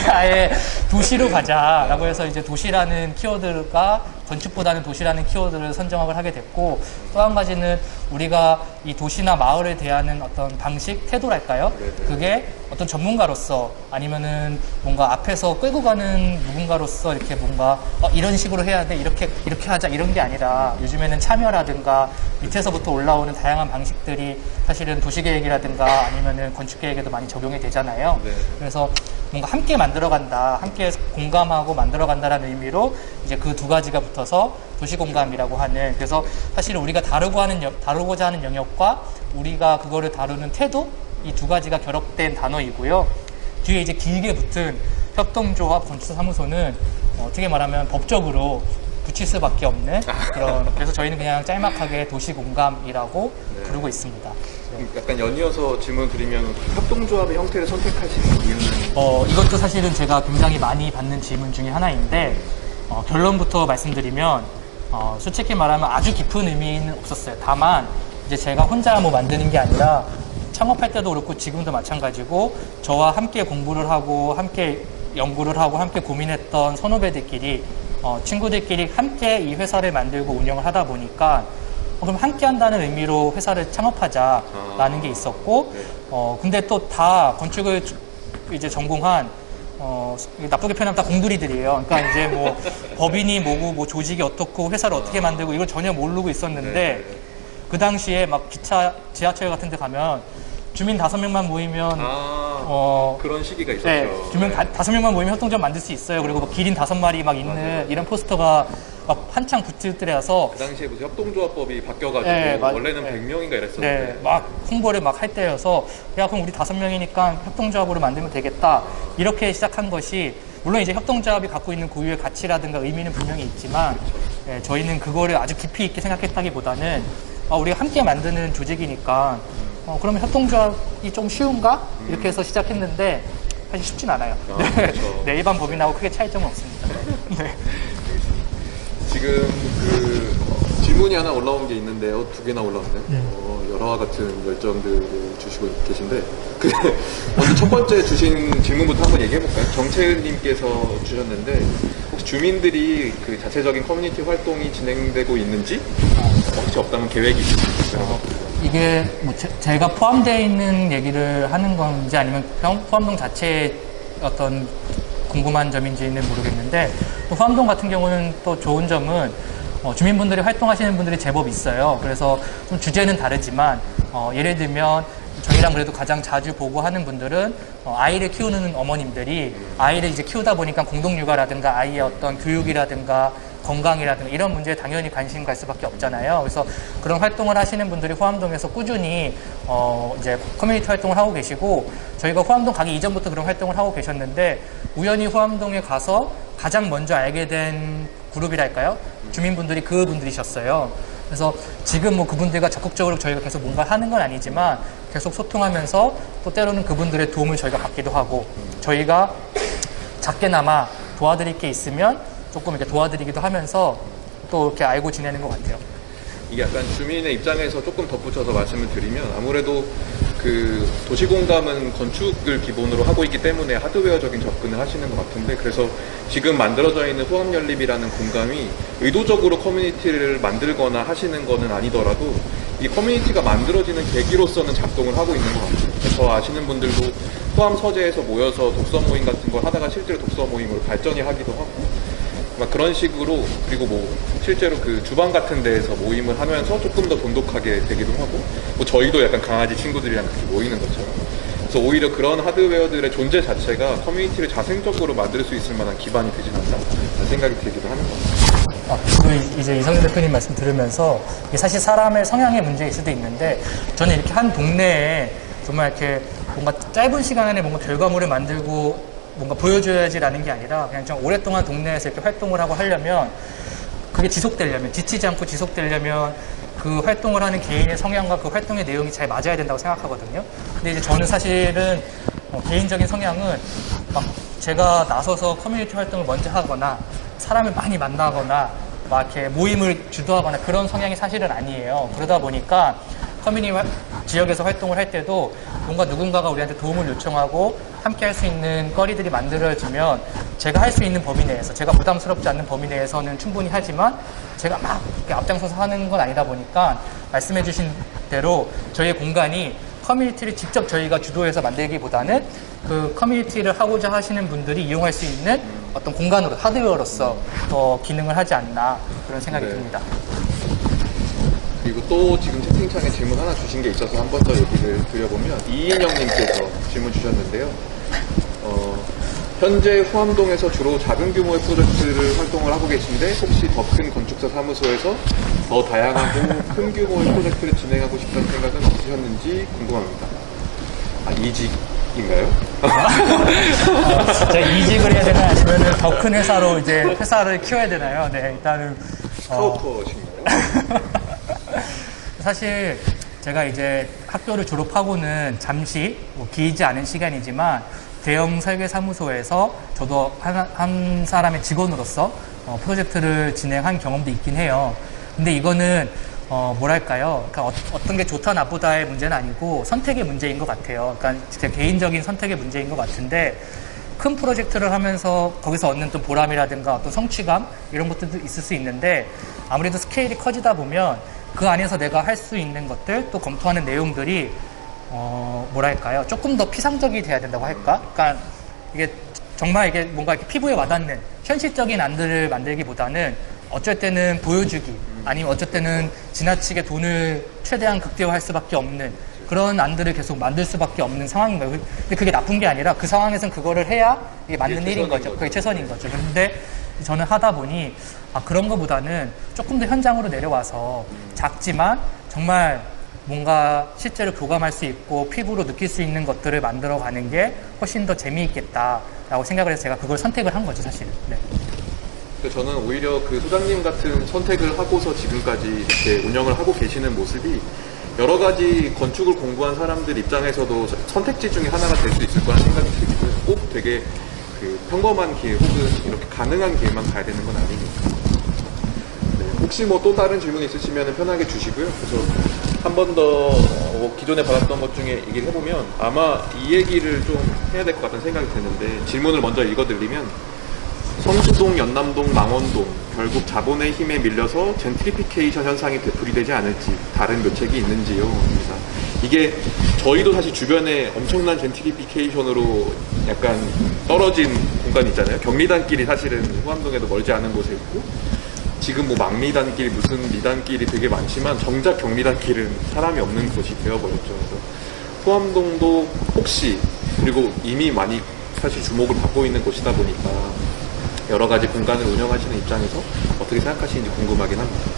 아예 도시로 가자라고 해서 이제 도시라는 키워드가 건축보다는 도시라는 키워드를 선정을 하게 됐고, 또 한 가지는 우리가 이 도시나 마을을 대하는 어떤 방식, 태도랄까요? 그게 어떤 전문가로서 아니면은 뭔가 앞에서 끌고 가는 누군가로서 이렇게 뭔가 이런 식으로 해야 돼, 이렇게 하자 이런 게 아니라, 요즘에는 참여라든가 밑에서부터 올라오는 다양한 방식들이 사실은 도시계획이라든가 아니면은 건축계획에도 많이 적용이 되잖아요. 네. 그래서 뭔가 함께 만들어간다, 함께 공감하고 만들어간다라는 의미로 이제 그 두 가지가 붙어서 도시공감이라고 하는, 그래서 사실 우리가 다루고자 하는 영역과 우리가 그거를 다루는 태도, 이 두 가지가 결합된 단어이고요. 뒤에 이제 길게 붙은 협동조합 건축사무소는 어떻게 말하면 법적으로 붙일 수밖에 없는 그런, 그래서 저희는 그냥 짤막하게 도시공감이라고 부르고 있습니다. 약간 연이어서 질문 드리면 협동조합의 형태를 선택하신 이유는? 이것도 사실은 제가 굉장히 많이 받는 질문 중에 하나인데, 결론부터 말씀드리면 솔직히 말하면 아주 깊은 의미는 없었어요. 다만 이제 제가 혼자 뭐 만드는 게 아니라 창업할 때도 그렇고 지금도 마찬가지고 저와 함께 공부를 하고 함께 연구를 하고 함께 고민했던 선후배들끼리 친구들끼리 함께 이 회사를 만들고 운영을 하다 보니까 그럼 함께 한다는 의미로 회사를 창업하자라는 게 있었고, 근데 또 다 건축을 이제 전공한 나쁘게 표현하면 다 공들이들이에요. 그러니까 이제 뭐 법인이 뭐고 뭐 조직이 어떻고 회사를 어떻게 만들고 이걸 전혀 모르고 있었는데, 그 당시에 막 지하철 같은 데 가면 주민 5명만 모이면 그런 시기가 있었죠. 네, 주민 5명만 모이면 협동조합 만들 수 있어요. 그리고 뭐 기린 5마리 막 있는 이런 포스터가 막 한창 붙을 때라서 그 당시에 무슨 협동조합법이 바뀌어가지고 네, 원래는 100명인가 이랬었는데 네, 막 홍보를 막 할 때여서, 야 그럼 우리 5명이니까 협동조합으로 만들면 되겠다 이렇게 시작한 것이, 물론 이제 협동조합이 갖고 있는 고유의 가치라든가 의미는 분명히 있지만 저희는 그거를 아주 깊이 있게 생각했다기보다는 우리가 함께 만드는 조직이니까 그러면 협동조합이 좀 쉬운가? 이렇게 해서 시작했는데 사실 쉽진 않아요. 그렇죠. 네, 일반 법인하고 크게 차이점은 없습니다. 네. 지금 질문이 하나 올라온 게 있는데요. 2개나 올라왔네요. 여러와 같은 열정들을 주시고 계신데 먼저 첫 번째 주신 질문부터 한번 얘기해볼까요? 정채은님께서 주셨는데 혹시 주민들이 그 자체적인 커뮤니티 활동이 진행되고 있는지 혹시 없다면 계획이 있으신가요? 이게 뭐 제가 포함되어 있는 얘기를 하는 건지 아니면 후암동 자체의 어떤 궁금한 점인지는 모르겠는데 또 후암동 같은 경우는 또 좋은 점은 주민분들이 활동하시는 분들이 제법 있어요. 그래서 좀 주제는 다르지만 예를 들면 저희랑 그래도 가장 자주 보고 하는 분들은 아이를 키우는 어머님들이 아이를 이제 키우다 보니까 공동육아라든가 아이의 어떤 교육이라든가 건강이라든가 이런 문제에 당연히 관심 갈 수밖에 없잖아요. 그래서 그런 활동을 하시는 분들이 후암동에서 꾸준히 이제 커뮤니티 활동을 하고 계시고 저희가 후암동 가기 이전부터 그런 활동을 하고 계셨는데 우연히 후암동에 가서 가장 먼저 알게 된 그룹이랄까요? 주민분들이 그분들이셨어요. 그래서 지금 뭐 그분들과 적극적으로 저희가 계속 뭔가 하는 건 아니지만 계속 소통하면서 또 때로는 그분들의 도움을 저희가 받기도 하고 저희가 작게나마 도와드릴 게 있으면 조금 이렇게 도와드리기도 하면서 또 이렇게 알고 지내는 것 같아요. 이게 약간 주민의 입장에서 조금 덧붙여서 말씀을 드리면 아무래도 그 도시공감은 건축을 기본으로 하고 있기 때문에 하드웨어적인 접근을 하시는 것 같은데 그래서 지금 만들어져 있는 후암연립이라는 공감이 의도적으로 커뮤니티를 만들거나 하시는 거는 아니더라도 이 커뮤니티가 만들어지는 계기로서는 작동을 하고 있는 것 같아요. 저 아시는 분들도 후암 서재에서 모여서 독서 모임 같은 걸 하다가 실제로 독서 모임으로 발전이 하기도 하고 막 그런 식으로 그리고 뭐 실제로 그 주방 같은 데에서 모임을 하면서 조금 더 돈독하게 되기도 하고 뭐 저희도 약간 강아지 친구들이랑 그렇게 모이는 것처럼 그래서 오히려 그런 하드웨어들의 존재 자체가 커뮤니티를 자생적으로 만들 수 있을 만한 기반이 되지 않나 라는 생각이 들기도 하는 것 같아요. 그리고 이제 이성윤 대표님 말씀 들으면서 이게 사실 사람의 성향의 문제일 수도 있는데 저는 이렇게 한 동네에 정말 이렇게 뭔가 짧은 시간 안에 뭔가 결과물을 만들고 뭔가 보여줘야지라는 게 아니라 그냥 좀 오랫동안 동네에서 이렇게 활동을 하고 하려면 그게 지속되려면 지치지 않고 지속되려면 그 활동을 하는 개인의 성향과 그 활동의 내용이 잘 맞아야 된다고 생각하거든요. 근데 이제 저는 사실은 개인적인 성향은 막 제가 나서서 커뮤니티 활동을 먼저 하거나 사람을 많이 만나거나 막 이렇게 모임을 주도하거나 그런 성향이 사실은 아니에요. 그러다 보니까 커뮤니티 지역에서 활동을 할 때도 뭔가 누군가가 우리한테 도움을 요청하고 함께 할 수 있는 거리들이 만들어지면 제가 할 수 있는 범위 내에서 제가 부담스럽지 않는 범위 내에서는 충분히 하지만 제가 막 이렇게 앞장서서 하는 건 아니다 보니까 말씀해 주신 대로 저희의 공간이 커뮤니티를 직접 저희가 주도해서 만들기보다는 그 커뮤니티를 하고자 하시는 분들이 이용할 수 있는 어떤 공간으로 하드웨어로서 더 기능을 하지 않나 그런 생각이 듭니다. 그리고 또 지금 채팅창에 질문 하나 주신 게 있어서 한 번 더 얘기를 드려보면 이인영님께서 질문 주셨는데요. 현재 후암동에서 주로 작은 규모의 프로젝트를 활동을 하고 계신데 혹시 더 큰 건축사 사무소에서 더 다양하고 큰 규모의 프로젝트를 진행하고 싶다는 생각은 없으셨는지 궁금합니다. 이직인가요? 제가 이직을 해야 되나 아니면 더 큰 회사로 이제 회사를 키워야 되나요? 네, 일단은 스카우터신가요? 사실 제가 이제 학교를 졸업하고는 잠시 뭐 길지 않은 시간이지만 대형 설계 사무소에서 저도 한 사람의 직원으로서 프로젝트를 진행한 경험도 있긴 해요. 근데 이거는 뭐랄까요? 그러니까 어떤 게 좋다 나쁘다의 문제는 아니고 선택의 문제인 것 같아요. 그러니까 제 개인적인 선택의 문제인 것 같은데 큰 프로젝트를 하면서 거기서 얻는 또 보람이라든가 어떤 성취감 이런 것들도 있을 수 있는데 아무래도 스케일이 커지다 보면 그 안에서 내가 할 수 있는 것들 또 검토하는 내용들이 뭐랄까요? 조금 더 피상적이 돼야 된다고 할까? 그러니까 이게 정말 이게 뭔가 이렇게 피부에 와닿는 현실적인 안들을 만들기보다는 어쩔 때는 보여주기 아니면 어쩔 때는 지나치게 돈을 최대한 극대화할 수밖에 없는 그런 안들을 계속 만들 수밖에 없는 상황인 거예요. 근데 그게 나쁜 게 아니라 그 상황에서는 그거를 해야 이게 맞는 일인 거죠. 그게 최선인 거죠. 그런데 저는 하다 보니 그런 거보다는 조금 더 현장으로 내려와서 작지만 정말 뭔가 실제로 교감할 수 있고 피부로 느낄 수 있는 것들을 만들어가는 게 훨씬 더 재미있겠다라고 생각을 해서 제가 그걸 선택을 한 거죠, 사실은. 네. 저는 오히려 그 소장님 같은 선택을 하고서 지금까지 이렇게 운영을 하고 계시는 모습이 여러 가지 건축을 공부한 사람들 입장에서도 선택지 중에 하나가 될 수 있을 거라는 생각이 들고요. 꼭 되게 그 평범한 길 혹은 이렇게 가능한 길만 가야 되는 건 아니니까. 혹시 뭐 또 다른 질문 있으시면 편하게 주시고요. 그래서 한 번 더 기존에 받았던 것 중에 얘기를 해보면 아마 이 얘기를 좀 해야 될 것 같다는 생각이 드는데 질문을 먼저 읽어드리면 성수동, 연남동, 망원동 결국 자본의 힘에 밀려서 젠트리피케이션 현상이 되풀이되지 않을지 다른 묘책이 있는지요. 입니다. 이게 저희도 사실 주변에 엄청난 젠트리피케이션으로 약간 떨어진 공간이 있잖아요. 경리단길이 사실은 후암동에도 멀지 않은 곳에 있고 지금 뭐 망리단길 무슨 리단길이 되게 많지만 정작 경리단길은 사람이 없는 곳이 되어버렸죠. 그래서 후암동도 혹시 그리고 이미 많이 사실 주목을 받고 있는 곳이다 보니까 여러 가지 공간을 운영하시는 입장에서 어떻게 생각하시는지 궁금하긴 합니다.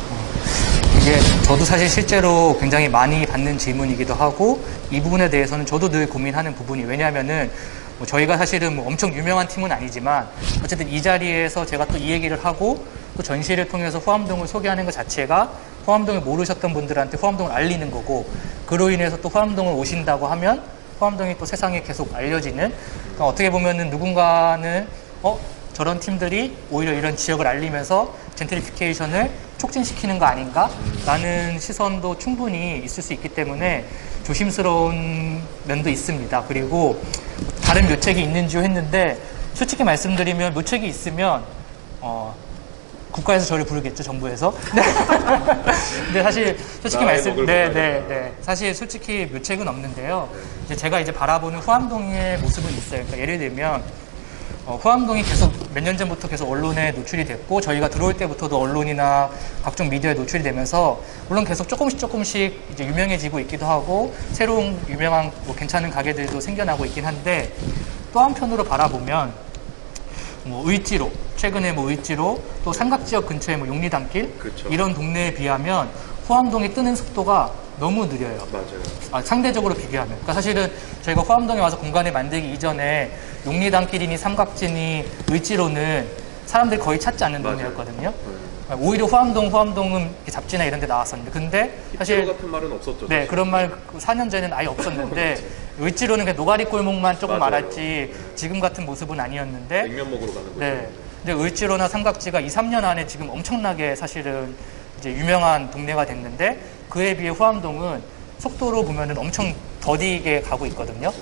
이게 저도 사실 실제로 굉장히 많이 받는 질문이기도 하고 이 부분에 대해서는 저도 늘 고민하는 부분이 왜냐하면은 뭐 저희가 사실은 뭐 엄청 유명한 팀은 아니지만 어쨌든 이 자리에서 제가 또 이 얘기를 하고 또 전시를 통해서 후암동을 소개하는 것 자체가 후암동을 모르셨던 분들한테 후암동을 알리는 거고 그로 인해서 또 후암동을 오신다고 하면 후암동이 또 세상에 계속 알려지는 그러니까 어떻게 보면은 누군가는 저런 팀들이 오히려 이런 지역을 알리면서 젠트리피케이션을 촉진시키는 거 아닌가라는 시선도 충분히 있을 수 있기 때문에 조심스러운 면도 있습니다. 그리고 다른 묘책이 있는지 했는데 솔직히 말씀드리면 묘책이 있으면 국가에서 저를 부르겠죠, 정부에서. 네. 근데 사실 솔직히 사실 솔직히 묘책은 없는데요. 이제 제가 이제 바라보는 후암동의 모습은 있어요. 그러니까 예를 들면 후암동이 계속 몇 년 전부터 계속 언론에 노출이 됐고 저희가 들어올 때부터도 언론이나 각종 미디어에 노출이 되면서 물론 계속 조금씩 이제 유명해지고 있기도 하고 새로운 유명한 뭐 괜찮은 가게들도 생겨나고 있긴 한데 또 한편으로 바라보면 뭐 의지로 최근에 뭐 의지로 또 삼각지역 근처에 뭐 용리단길 그렇죠. 이런 동네에 비하면 후암동이 뜨는 속도가 너무 느려요. 맞아요. 상대적으로 비교하면. 그러니까 사실은 저희가 후암동에 와서 공간을 만들기 이전에 용리단길이니 삼각지니 의지로는 사람들이 거의 찾지 않는 맞아요. 동네였거든요. 오히려 후암동은 잡지나 이런 데 나왔었는데 근데 사실 사실 같은 말은 없었죠. 네 사실. 그런 말 4년 전에는 아예 없었는데 의지로는 그냥 노가리 골목만 조금 맞아요. 알았지 지금 같은 모습은 아니었는데 냉면 먹으러 가는 거죠. 네. 근데 을지로나 삼각지가 2, 3년 안에 지금 엄청나게 사실은 이제 유명한 동네가 됐는데 그에 비해 후암동은 속도로 보면은 엄청 더디게 가고 있거든요.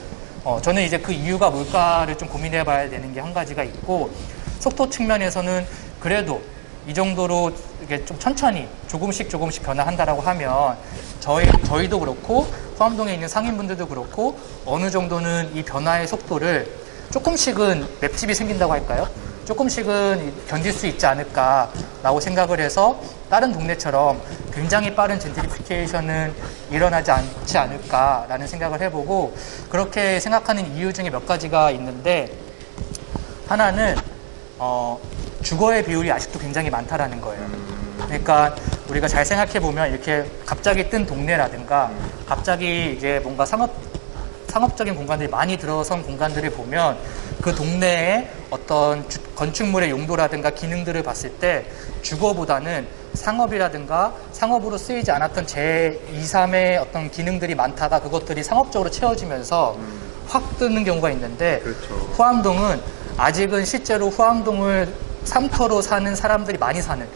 저는 이제 그 이유가 뭘까를 좀 고민해 봐야 되는 게 한 가지가 있고 속도 측면에서는 그래도 이 정도로 이게 좀 천천히 조금씩 변화한다라고 하면 저희도 그렇고 후암동에 있는 상인분들도 그렇고 어느 정도는 이 변화의 속도를 조금씩은 맵집이 생긴다고 할까요? 조금씩은 견딜 수 있지 않을까라고 생각을 해서 다른 동네처럼 굉장히 빠른 젠트리피케이션은 일어나지 않지 않을까라는 생각을 해보고 그렇게 생각하는 이유 중에 몇 가지가 있는데 하나는 주거의 비율이 아직도 굉장히 많다라는 거예요. 그러니까 우리가 잘 생각해 보면 이렇게 갑자기 뜬 동네라든가 갑자기 이제 뭔가 상업적인 공간들이 많이 들어선 공간들을 보면 그 동네의 어떤 건축물의 용도라든가 기능들을 봤을 때 주거보다는 상업이라든가 상업으로 쓰이지 않았던 제2, 3의 어떤 기능들이 많다가 그것들이 상업적으로 채워지면서 확 뜨는 경우가 있는데 그렇죠. 후암동은 아직은 실제로 후암동을 삼터로 사는 사람들이 많이 사는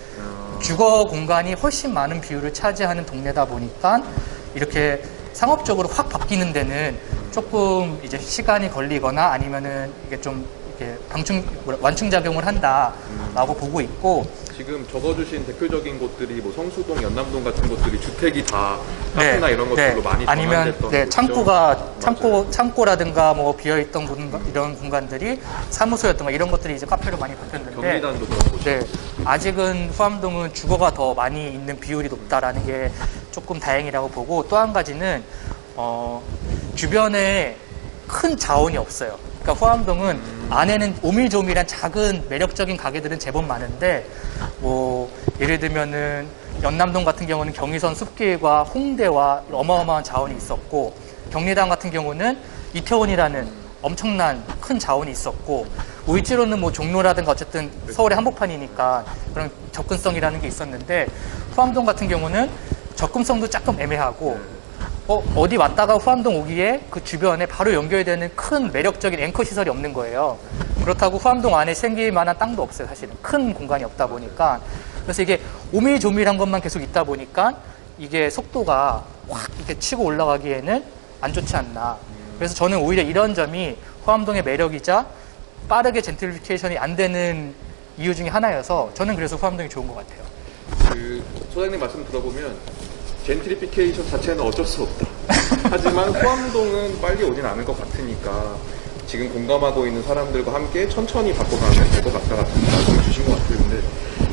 주거 공간이 훨씬 많은 비율을 차지하는 동네다 보니까 이렇게 상업적으로 확 바뀌는 데는 조금 이제 시간이 걸리거나 아니면은 이게 좀 이렇게 완충작용을 한다라고 보고 있고 지금 적어주신 대표적인 곳들이 뭐 성수동, 연남동 같은 곳들이 주택이 다 카페나 이런 것들로 많이 아니면 전환됐던 창고라든가 뭐 비어있던 이런 공간들이 사무소였던가 이런 것들이 이제 카페로 많이 바뀌었는데 경리단도 그런 곳이죠. 네, 아직은 후암동은 주거가 더 많이 있는 비율이 높다라는 게 조금 다행이라고 보고 또 한 가지는 주변에 큰 자원이 없어요. 그러니까 후암동은 안에는 오밀조밀한 작은 매력적인 가게들은 제법 많은데 뭐 예를 들면은 연남동 같은 경우는 경의선 숲길과 홍대와 어마어마한 자원이 있었고 경리단 같은 경우는 이태원이라는 엄청난 큰 자원이 있었고 을지로는 뭐 종로라든가 어쨌든 서울의 한복판이니까 그런 접근성이라는 게 있었는데 후암동 같은 경우는 접근성도 조금 애매하고 어디 왔다가 후암동 오기에 그 주변에 바로 연결되는 큰 매력적인 앵커 시설이 없는 거예요. 그렇다고 후암동 안에 생길 만한 땅도 없어요, 사실은. 큰 공간이 없다 보니까. 그래서 이게 오밀조밀한 것만 계속 있다 보니까 이게 속도가 확 이렇게 치고 올라가기에는 안 좋지 않나. 그래서 저는 오히려 이런 점이 후암동의 매력이자 빠르게 젠트리피케이션이 안 되는 이유 중에 하나여서 저는 그래서 후암동이 좋은 것 같아요. 그 소장님 말씀 들어보면 젠트리피케이션 자체는 어쩔 수 없다. 하지만 후암동은 빨리 오진 않을 것 같으니까 지금 공감하고 있는 사람들과 함께 천천히 바꿔가면 될 것 같다 같은 말씀을 주신 것 같아요. 근데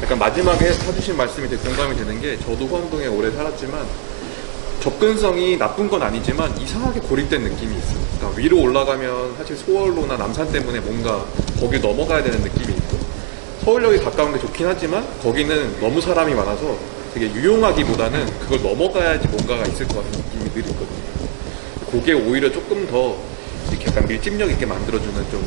약간 마지막에 해주신 말씀이 되게 공감이 되는 게 저도 후암동에 오래 살았지만 접근성이 나쁜 건 아니지만 이상하게 고립된 느낌이 있어요. 그러니까 위로 올라가면 사실 소월로나 남산 때문에 뭔가 거길 넘어가야 되는 느낌이 있고 서울역이 가까운 게 좋긴 하지만 거기는 너무 사람이 많아서 되게 유용하기보다는 그걸 넘어가야지 뭔가가 있을 것 같은 느낌이 늘 있거든요. 그게 오히려 조금 더 이렇게 약간 밀집력 있게 만들어주는 좀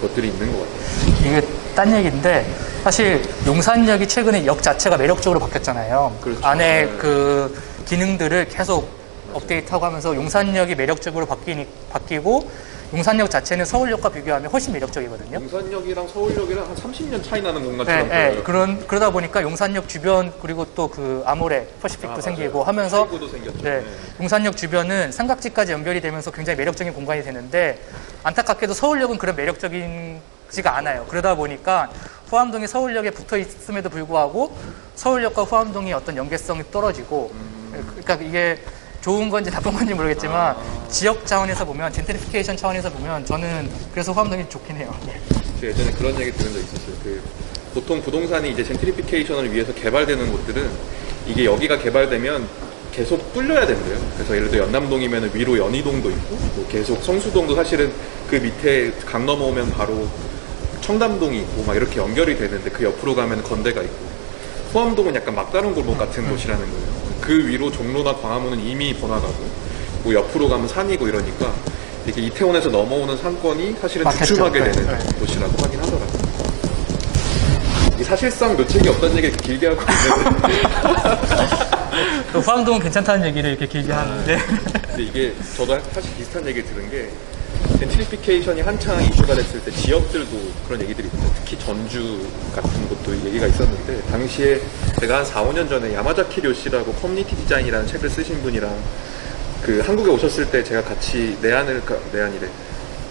것들이 있는 것 같아요. 이게 딴 얘기인데 사실 용산역이 최근에 역 자체가 매력적으로 바뀌었잖아요. 그렇죠. 안에 네. 그 기능들을 계속 업데이트하고 하면서 용산역이 매력적으로 바뀌고 용산역 자체는 서울역과 비교하면 훨씬 매력적이거든요. 용산역이랑 서울역이랑 한 30년 차이 나는 네, 공간처럼 네. 보여요. 그러다 보니까 용산역 주변 그리고 또 그 아모레 퍼시픽도 맞아요. 생기고 하면서 사이고도 생겼죠. 네, 네. 용산역 주변은 삼각지까지 연결이 되면서 굉장히 매력적인 공간이 되는데 안타깝게도 서울역은 그런 매력적이지가 않아요. 그러다 보니까 후암동이 서울역에 붙어 있음에도 불구하고 서울역과 후암동이 어떤 연계성이 떨어지고 그러니까 이게 좋은 건지 나쁜 건지 모르겠지만 지역 차원에서 보면 젠트리피케이션 차원에서 보면 저는 그래서 후암동이 좋긴 해요. 제가 예전에 그런 얘기 들은 적 있었어요. 보통 부동산이 이제 젠트리피케이션을 위해서 개발되는 곳들은 이게 여기가 개발되면 계속 뚫려야 된대요. 그래서 예를 들어 연남동이면 위로 연희동도 있고 뭐 계속 성수동도 사실은 그 밑에 강 넘어오면 바로 청담동이 있고 막 이렇게 연결이 되는데 그 옆으로 가면 건대가 있고 후암동은 약간 막다른 골목 같은 곳이라는 거예요. 그 위로 종로나 광화문은 이미 번화가고 뭐 옆으로 가면 산이고 이러니까 이게 이태원에서 넘어오는 상권이 사실은 막혔죠. 주춤하게 네, 되는 네. 곳이라고 하긴 하더라고요. 이게 사실상 묘책이 없다는 얘기를 길게 하고 있는데 또 후암동은 괜찮다는 얘기를 이렇게 길게 하는데 근데 이게 저도 사실 비슷한 얘기를 들은 게 젠트리피케이션이 한창 이슈가 됐을 때 지역들도 그런 얘기들이 있어요. 특히 전주 같은 곳도 얘기가 있었는데 당시에 제가 한 4, 5년 전에 야마자키 료시라고 커뮤니티 디자인이라는 책을 쓰신 분이랑 그 한국에 오셨을 때 제가 같이 내한이래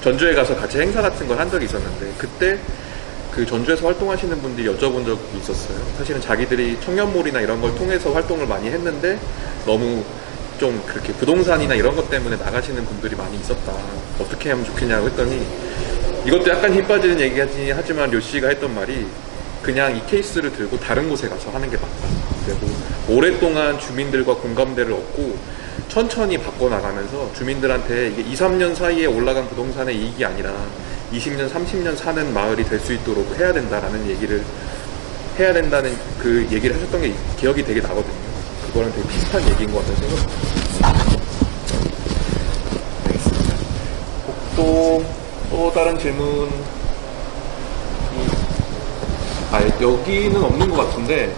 전주에 가서 같이 행사 같은 걸 한 적이 있었는데 그때 그 전주에서 활동하시는 분들이 여쭤본 적이 있었어요. 사실은 자기들이 청년몰이나 이런 걸 통해서 활동을 많이 했는데 너무 좀 그렇게 부동산이나 이런 것 때문에 나가시는 분들이 많이 있었다. 어떻게 하면 좋겠냐고 했더니 이것도 약간 힘 빠지는 얘기긴 하지만 료씨가 했던 말이 그냥 이 케이스를 들고 다른 곳에 가서 하는 게 맞다. 그리고 오랫동안 주민들과 공감대를 얻고 천천히 바꿔나가면서 주민들한테 이게 2, 3년 사이에 올라간 부동산의 이익이 아니라 20년, 30년 사는 마을이 될 수 있도록 해야 된다라는 얘기를 해야 된다는 그 얘기를 하셨던 게 기억이 되게 나거든요. 그거랑 되게 비슷한 얘기인 것 같다는 생각이 알겠습니다. 또 다른 질문 여기는 없는 것 같은데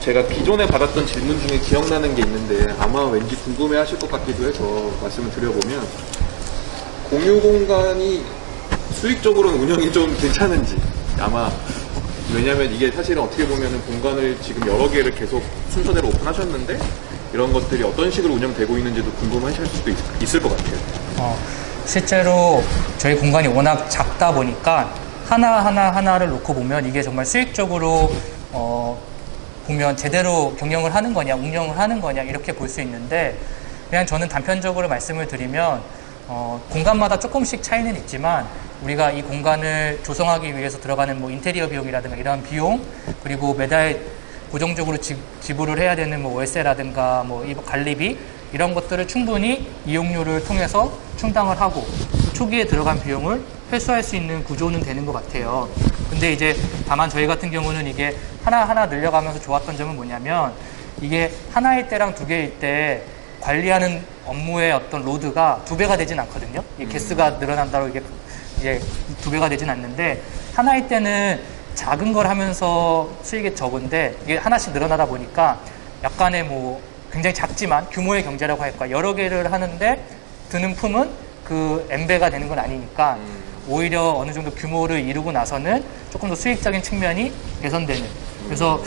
제가 기존에 받았던 질문 중에 기억나는 게 있는데 아마 왠지 궁금해 하실 것 같기도 해서 말씀을 드려보면 공유 공간이 수익적으로는 운영이 좀 괜찮은지 아마 왜냐면 이게 사실은 어떻게 보면은 공간을 지금 여러 개를 계속 순서대로 오픈하셨는데 이런 것들이 어떤 식으로 운영되고 있는지도 궁금하실 수도 있을 것 같아요. 실제로 저희 공간이 워낙 작다 보니까 하나를 놓고 보면 이게 정말 수익적으로 보면 제대로 경영을 하는 거냐 운영을 하는 거냐 이렇게 볼 수 있는데 그냥 저는 단편적으로 말씀을 드리면 공간마다 조금씩 차이는 있지만 우리가 이 공간을 조성하기 위해서 들어가는 뭐 인테리어 비용이라든가 이런 비용 그리고 매달 고정적으로 지불을 해야 되는 뭐 월세라든가 뭐 관리비 이런 것들을 충분히 이용료를 통해서 충당을 하고 초기에 들어간 비용을 회수할 수 있는 구조는 되는 것 같아요. 근데 이제 다만 저희 같은 경우는 이게 하나하나 늘려가면서 좋았던 점은 뭐냐면 이게 하나일 때랑 두 개일 때 관리하는 업무의 어떤 로드가 2배가 되진 않거든요. 이 개수가 늘어난다고 이게 2배가 되진 않는데 하나일 때는 작은 걸 하면서 수익이 적은데 이게 하나씩 늘어나다 보니까 약간의 뭐 굉장히 작지만 규모의 경제라고 할까 여러 개를 하는데 드는 품은 그 N배가 되는 건 아니니까 오히려 어느 정도 규모를 이루고 나서는 조금 더 수익적인 측면이 개선되는 그래서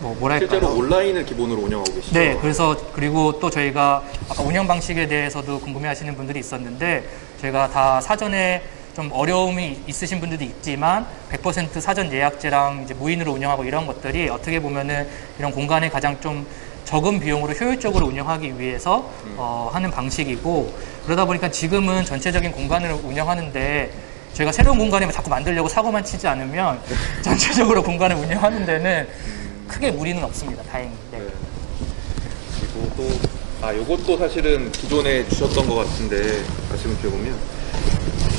뭐랄까요? 실제로 온라인을 기본으로 운영하고 계시죠? 네, 그래서 그리고 또 저희가 아까 운영 방식에 대해서도 궁금해하시는 분들이 있었는데 저희가 다 사전에 좀 어려움이 있으신 분들도 있지만 100% 사전 예약제랑 이제 무인으로 운영하고 이런 것들이 어떻게 보면은 이런 공간에 가장 좀 적은 비용으로 효율적으로 운영하기 위해서 하는 방식이고 그러다 보니까 지금은 전체적인 공간을 운영하는데 저희가 새로운 공간을 자꾸 만들려고 사고만 치지 않으면 전체적으로 공간을 운영하는 데는 크게 무리는 없습니다. 다행히. 네. 네. 그리고 또, 요것도 사실은 기존에 주셨던 것 같은데, 말씀을 드려보면,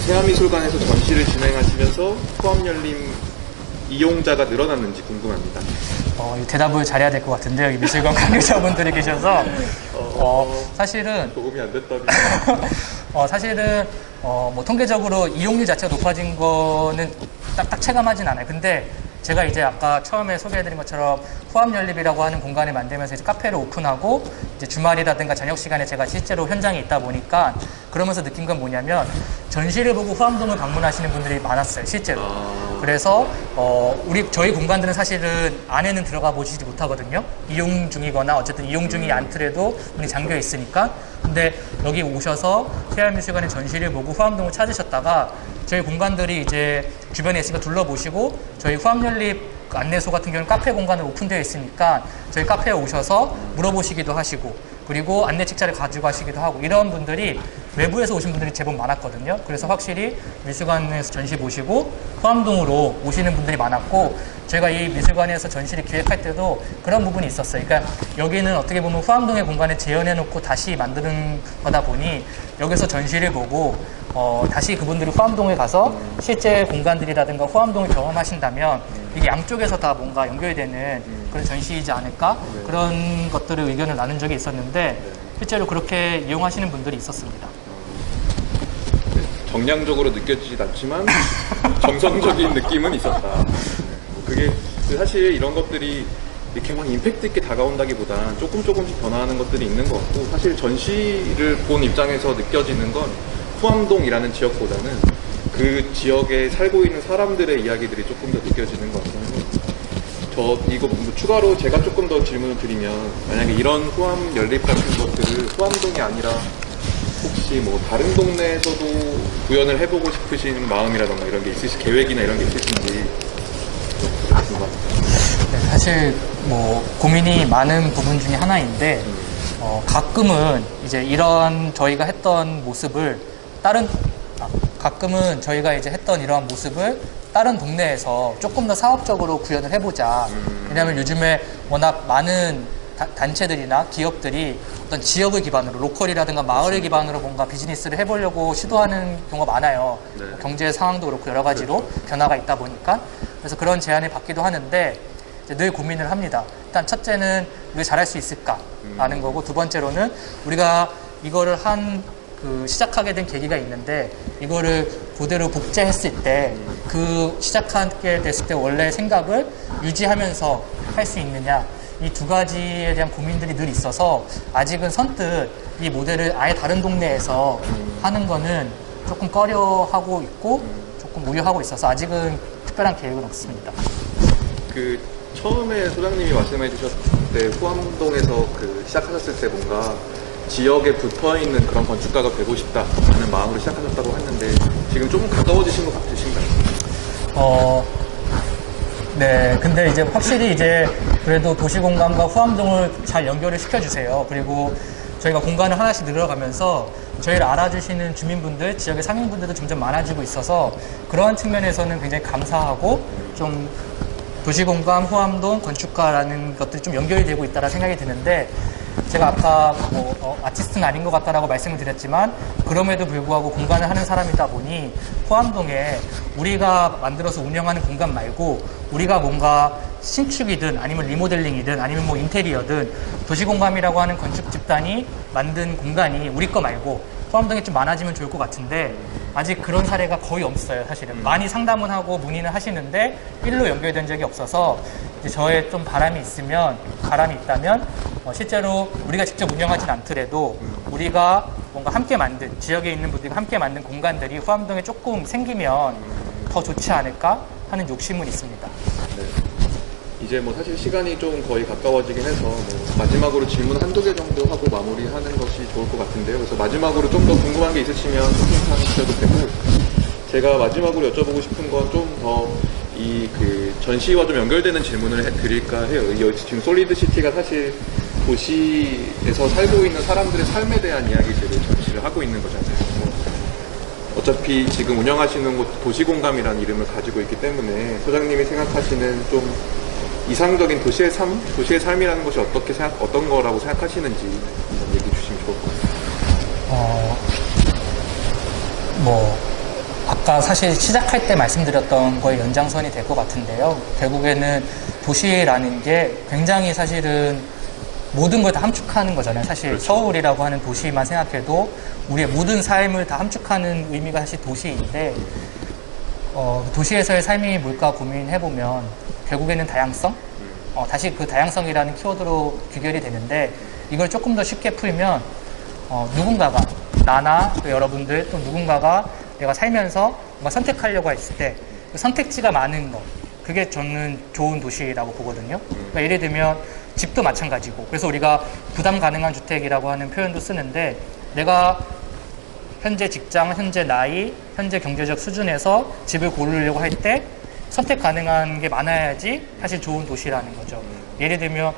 세아미술관에서 전시를 진행하시면서 포함열림 이용자가 늘어났는지 궁금합니다. 이 대답을 잘해야 될 것 같은데요. 이 미술관 관계자분들이 계셔서. 사실은 도움이 안 됐다니. 사실은 뭐 통계적으로 이용률 자체가 높아진 거는 딱 체감하진 않아요. 근데 제가 이제 아까 처음에 소개해드린 것처럼 후암연립이라고 하는 공간을 만들면서 이제 카페를 오픈하고 이제 주말이라든가 저녁 시간에 제가 실제로 현장에 있다 보니까 그러면서 느낀 건 뭐냐면 전시를 보고 후암동을 방문하시는 분들이 많았어요, 실제로. 그래서 저희 공간들은 사실은 안에는 들어가 보시지 못하거든요. 이용 중이거나 어쨌든 이용 중이 않더라도 문이 잠겨 있으니까. 근데 여기 오셔서 세아미술관의 전시를 보고 후암동을 찾으셨다가 저희 공간들이 이제 주변에 있으니까 둘러보시고 저희 후암연립 안내소 같은 경우는 카페 공간으로 오픈되어 있으니까 저희 카페에 오셔서 물어보시기도 하시고 그리고 안내 책자를 가지고 가시기도 하고 이런 분들이 외부에서 오신 분들이 제법 많았거든요. 그래서 확실히 미술관에서 전시 보시고 후암동으로 오시는 분들이 많았고 저희가 이 미술관에서 전시를 기획할 때도 그런 부분이 있었어요. 그러니까 여기는 어떻게 보면 후암동의 공간을 재현해 놓고 다시 만드는 거다 보니 여기서 전시를 보고 다시 그분들이 후암동에 가서 실제 공간들이라든가 후암동을 경험하신다면 이게 양쪽에서 다 뭔가 연결이 되는 그런 전시이지 않을까 그런 것들을 의견을 나눈 적이 있었는데 실제로 그렇게 이용하시는 분들이 있었습니다. 정량적으로 느껴지진 않지만 정성적인 느낌은 있었다. 그게 사실 이런 것들이 이렇게 막 임팩트 있게 다가온다기보단 조금씩 변화하는 것들이 있는 것 같고 사실 전시를 본 입장에서 느껴지는 건 후암동이라는 지역보다는 그 지역에 살고 있는 사람들의 이야기들이 조금 더 느껴지는 것 같아요. 이거 추가로 제가 조금 더 질문을 드리면 만약에 이런 후암 연립 같은 것들을 후암동이 아니라 혹시 뭐 다른 동네에서도 구현을 해보고 싶으신 마음이라던가 이런 게 계획이나 이런 게 있으신지 궁금합니다. 네, 사실 뭐 고민이 많은 부분 중에 하나인데 가끔은 이제 이런 저희가 했던 모습을 가끔은 저희가 이제 했던 이러한 모습을 다른 동네에서 조금 더 사업적으로 구현을 해보자. 왜냐하면 요즘에 워낙 많은 단체들이나 기업들이 어떤 지역을 기반으로 로컬이라든가 마을을 기반으로 뭔가 비즈니스를 해보려고 시도하는 경우가 많아요. 네. 경제 상황도 그렇고 여러 가지로 변화가 있다 보니까 그래서 그런 제안을 받기도 하는데 이제 늘 고민을 합니다. 일단 첫째는 우리가 잘할 수 있을까라는 거고 두 번째로는 우리가 이거를 시작하게 된 계기가 있는데 이거를 그대로 복제했을 때 그 시작하게 됐을 때 원래 생각을 유지하면서 할 수 있느냐 이 두 가지에 대한 고민들이 늘 있어서 아직은 선뜻 이 모델을 아예 다른 동네에서 하는 거는 조금 꺼려하고 있고 조금 우려하고 있어서 아직은 특별한 계획은 없습니다. 처음에 소장님이 말씀해 주셨을 때 후암동에서 시작하셨을 때 뭔가 지역에 붙어있는 그런 건축가가 되고 싶다라는 마음으로 시작하셨다고 했는데 지금 조금 가까워지신 것 같으신가요? 네. 근데 이제 확실히 이제 그래도 도시공간과 후암동을 잘 연결을 시켜주세요. 그리고 저희가 공간을 하나씩 늘어가면서 저희를 알아주시는 주민분들, 지역의 상인분들도 점점 많아지고 있어서 그러한 측면에서는 굉장히 감사하고 좀 도시공간, 후암동, 건축가라는 것들이 좀 연결이 되고 있다는 생각이 드는데 제가 아까 아티스트는 아닌 것 같다라고 말씀을 드렸지만 그럼에도 불구하고 공간을 하는 사람이다 보니 후암동에 우리가 만들어서 운영하는 공간 말고 우리가 뭔가 신축이든 아니면 리모델링이든 아니면 뭐 인테리어든 도시공감이라고 하는 건축 집단이 만든 공간이 우리 거 말고 후암동에 좀 많아지면 좋을 것 같은데 아직 그런 사례가 거의 없어요. 사실은 많이 상담은 하고 문의는 하시는데 일로 연결된 적이 없어서 이제 저의 좀 바람이 있다면 실제로 우리가 직접 운영하진 않더라도 우리가 뭔가 함께 만든 지역에 있는 분들이 함께 만든 공간들이 후암동에 조금 생기면 더 좋지 않을까 하는 욕심은 있습니다. 네. 이제 뭐 사실 시간이 좀 거의 가까워지긴 해서 뭐 마지막으로 질문 한두 개 정도 하고 마무리하는 것이 좋을 것 같은데요. 그래서 마지막으로 좀 더 궁금한 게 있으시면 채팅창 주셔도 되고, 제가 마지막으로 여쭤보고 싶은 건 좀 더 이 그 전시와 좀 연결되는 질문을 드릴까 해요. 지금 솔리드 시티가 사실 도시에서 살고 있는 사람들의 삶에 대한 이야기들을 전시를 하고 있는 거잖아요. 어차피 지금 운영하시는 곳 도시공감이라는 이름을 가지고 있기 때문에 소장님이 생각하시는 좀 이상적인 도시의 삶, 도시의 삶이라는 것이 어떤 거라고 생각하시는지 한번 얘기해 주시면 좋을 것 같아요. 아까 사실 시작할 때 말씀드렸던 거의 연장선이 될 것 같은데요. 결국에는 도시라는 게 굉장히 사실은 모든 걸 다 함축하는 거잖아요. 사실 그렇죠. 서울이라고 하는 도시만 생각해도 우리의 모든 삶을 다 함축하는 의미가 사실 도시인데, 도시에서의 삶이 뭘까 고민해보면 결국에는 다양성? 다시 그 다양성이라는 키워드로 귀결이 되는데, 이걸 조금 더 쉽게 풀면 누군가가, 나나 또 여러분들 또 누군가가 내가 살면서 뭔가 선택하려고 했을 때 그 선택지가 많은 거, 그게 저는 좋은 도시라고 보거든요. 그러니까 예를 들면 집도 마찬가지고, 그래서 우리가 부담 가능한 주택이라고 하는 표현도 쓰는데, 내가 현재 직장, 현재 나이, 현재 경제적 수준에서 집을 고르려고 할 때 선택 가능한 게 많아야지 사실 좋은 도시라는 거죠. 예를 들면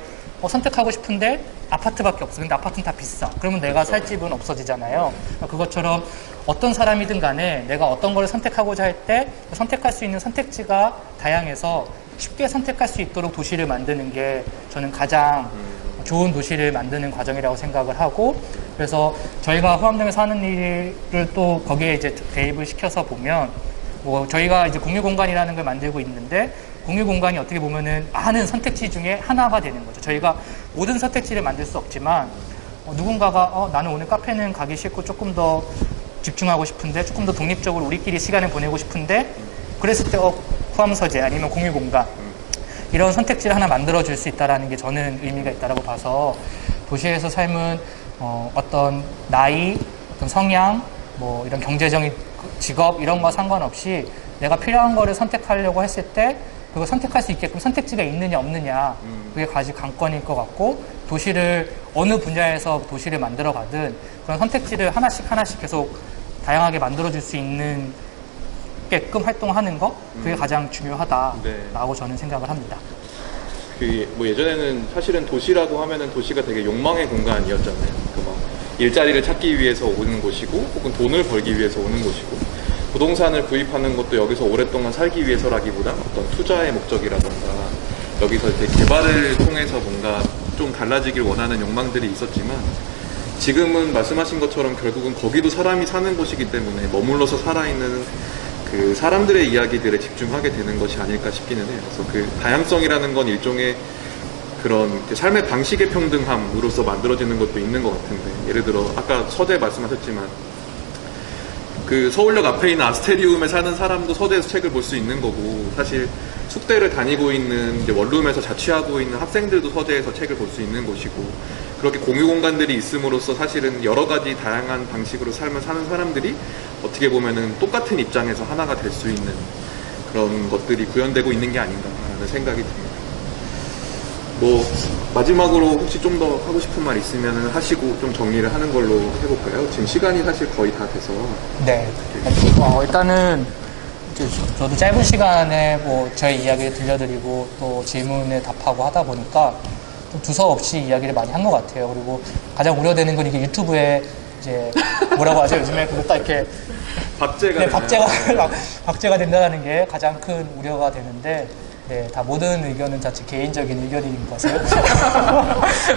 선택하고 싶은데 아파트밖에 없어. 근데 아파트는 다 비싸. 그러면 내가 살 집은 없어지잖아요. 그것처럼 어떤 사람이든 간에 내가 어떤 걸 선택하고자 할 때 선택할 수 있는 선택지가 다양해서 쉽게 선택할 수 있도록 도시를 만드는 게 저는 가장 좋은 도시를 만드는 과정이라고 생각을 하고, 그래서 저희가 호암동에서 하는 일을 또 거기에 이제 대입을 시켜서 보면, 저희가 이제 공유공간이라는 걸 만들고 있는데, 공유공간이 어떻게 보면은 많은 선택지 중에 하나가 되는 거죠. 저희가 모든 선택지를 만들 수 없지만, 누군가가 나는 오늘 카페는 가기 싫고 조금 더 집중하고 싶은데, 조금 더 독립적으로 우리끼리 시간을 보내고 싶은데, 그랬을 때 호암서재 아니면 공유공간, 이런 선택지를 하나 만들어줄 수 있다는 게 저는 의미가 있다고 봐서, 도시에서 삶은 어떤 나이, 어떤 성향, 이런 경제적인 직업 이런 거 상관없이 내가 필요한 거를 선택하려고 했을 때 그거 선택할 수 있게끔 선택지가 있느냐 없느냐, 그게 가장 관건일 것 같고, 도시를 어느 분야에서 도시를 만들어 가든 그런 선택지를 하나씩 계속 다양하게 만들어줄 수 있는 게끔 활동하는 거, 그게 가장 중요하다라고 네. 저는 생각을 합니다. 예전에는 사실은 도시라고 하면은 도시가 되게 욕망의 공간이었잖아요. 일자리를 찾기 위해서 오는 곳이고, 혹은 돈을 벌기 위해서 오는 곳이고, 부동산을 구입하는 것도 여기서 오랫동안 살기 위해서라기보다 어떤 투자의 목적이라던가 여기서 이제 개발을 통해서 뭔가 좀 달라지길 원하는 욕망들이 있었지만, 지금은 말씀하신 것처럼 결국은 거기도 사람이 사는 곳이기 때문에 머물러서 살아있는 그 사람들의 이야기들에 집중하게 되는 것이 아닐까 싶기는 해요. 그래서 그 다양성이라는 건 일종의 그런 삶의 방식의 평등함으로서 만들어지는 것도 있는 것 같은데, 예를 들어 아까 서재 말씀하셨지만 그 서울역 앞에 있는 아스테리움에 사는 사람도 서재에서 책을 볼 수 있는 거고, 사실 숙대를 다니고 있는 이제 원룸에서 자취하고 있는 학생들도 서재에서 책을 볼 수 있는 곳이고, 그렇게 공유 공간들이 있음으로써 사실은 여러 가지 다양한 방식으로 삶을 사는 사람들이 어떻게 보면은 똑같은 입장에서 하나가 될 수 있는 그런 것들이 구현되고 있는 게 아닌가라는 생각이 듭니다. 마지막으로 혹시 좀 더 하고 싶은 말 있으면 하시고 좀 정리를 하는 걸로 해볼까요? 지금 시간이 사실 거의 다 돼서. 네. 일단은 저도 짧은 시간에 저의 이야기를 들려드리고 또 질문에 답하고 하다 보니까 좀 두서없이 이야기를 많이 한 것 같아요. 그리고 가장 우려되는 건 이게 유튜브에 이제 뭐라고 하죠? 요즘에 그거 딱 이렇게 박제가 네, 박제가 된다는 게 가장 큰 우려가 되는데, 네, 다 모든 의견은 다 제 개인적인 의견인 것을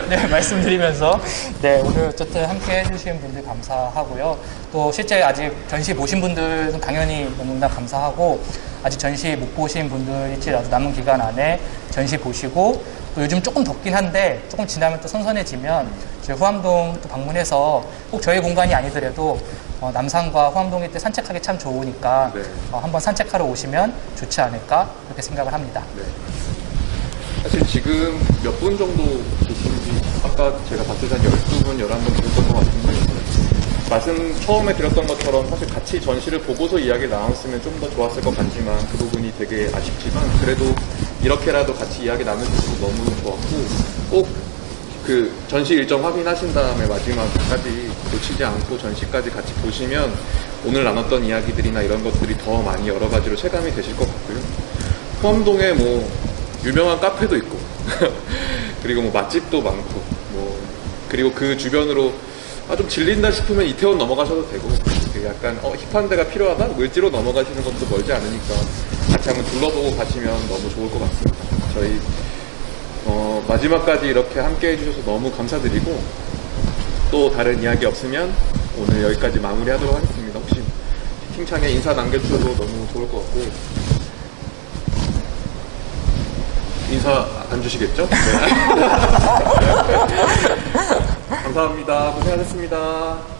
네, 말씀드리면서, 네, 오늘 어쨌든 함께 해주신 분들 감사하고요. 또 실제 아직 전시 보신 분들은 당연히 너무나 감사하고, 아직 전시 못 보신 분들일지라도 남은 기간 안에 전시 보시고, 또 요즘 조금 덥긴 한데 조금 지나면 또 선선해지면 저희 호암동 또 방문해서 꼭 저희 공간이 아니더라도 남산과 호암동일 때 산책하기 참 좋으니까 네. 한번 산책하러 오시면 좋지 않을까 그렇게 생각을 합니다. 네. 사실 지금 몇 분 정도 계신지 아까 제가 봤을 때 한 12분, 11분 드렸던 것 같은데, 말씀 처음에 드렸던 것처럼 사실 같이 전시를 보고서 이야기 나눴으면 좀 더 좋았을 것 같지만 그 부분이 되게 아쉽지만, 그래도 이렇게라도 같이 이야기 나눌 수 있어서 너무 좋았고, 꼭 그 전시 일정 확인하신 다음에 마지막까지 놓치지 않고 전시까지 같이 보시면 오늘 나눴던 이야기들이나 이런 것들이 더 많이 여러 가지로 체감이 되실 것 같고요. 포암동에 뭐 유명한 카페도 있고 그리고 뭐 맛집도 많고 뭐 그리고 그 주변으로 좀 질린다 싶으면 이태원 넘어가셔도 되고, 그 약간 힙한 데가 필요하다? 을지로 넘어가시는 것도 멀지 않으니까 같이 한번 둘러보고 가시면 너무 좋을 것 같습니다. 저희 마지막까지 이렇게 함께 해주셔서 너무 감사드리고, 또 다른 이야기 없으면 오늘 여기까지 마무리하도록 하겠습니다. 혹시 채팅창에 인사 남겨주셔도 너무 좋을 것 같고, 인사 안 주시겠죠? 네. 감사합니다. 고생하셨습니다.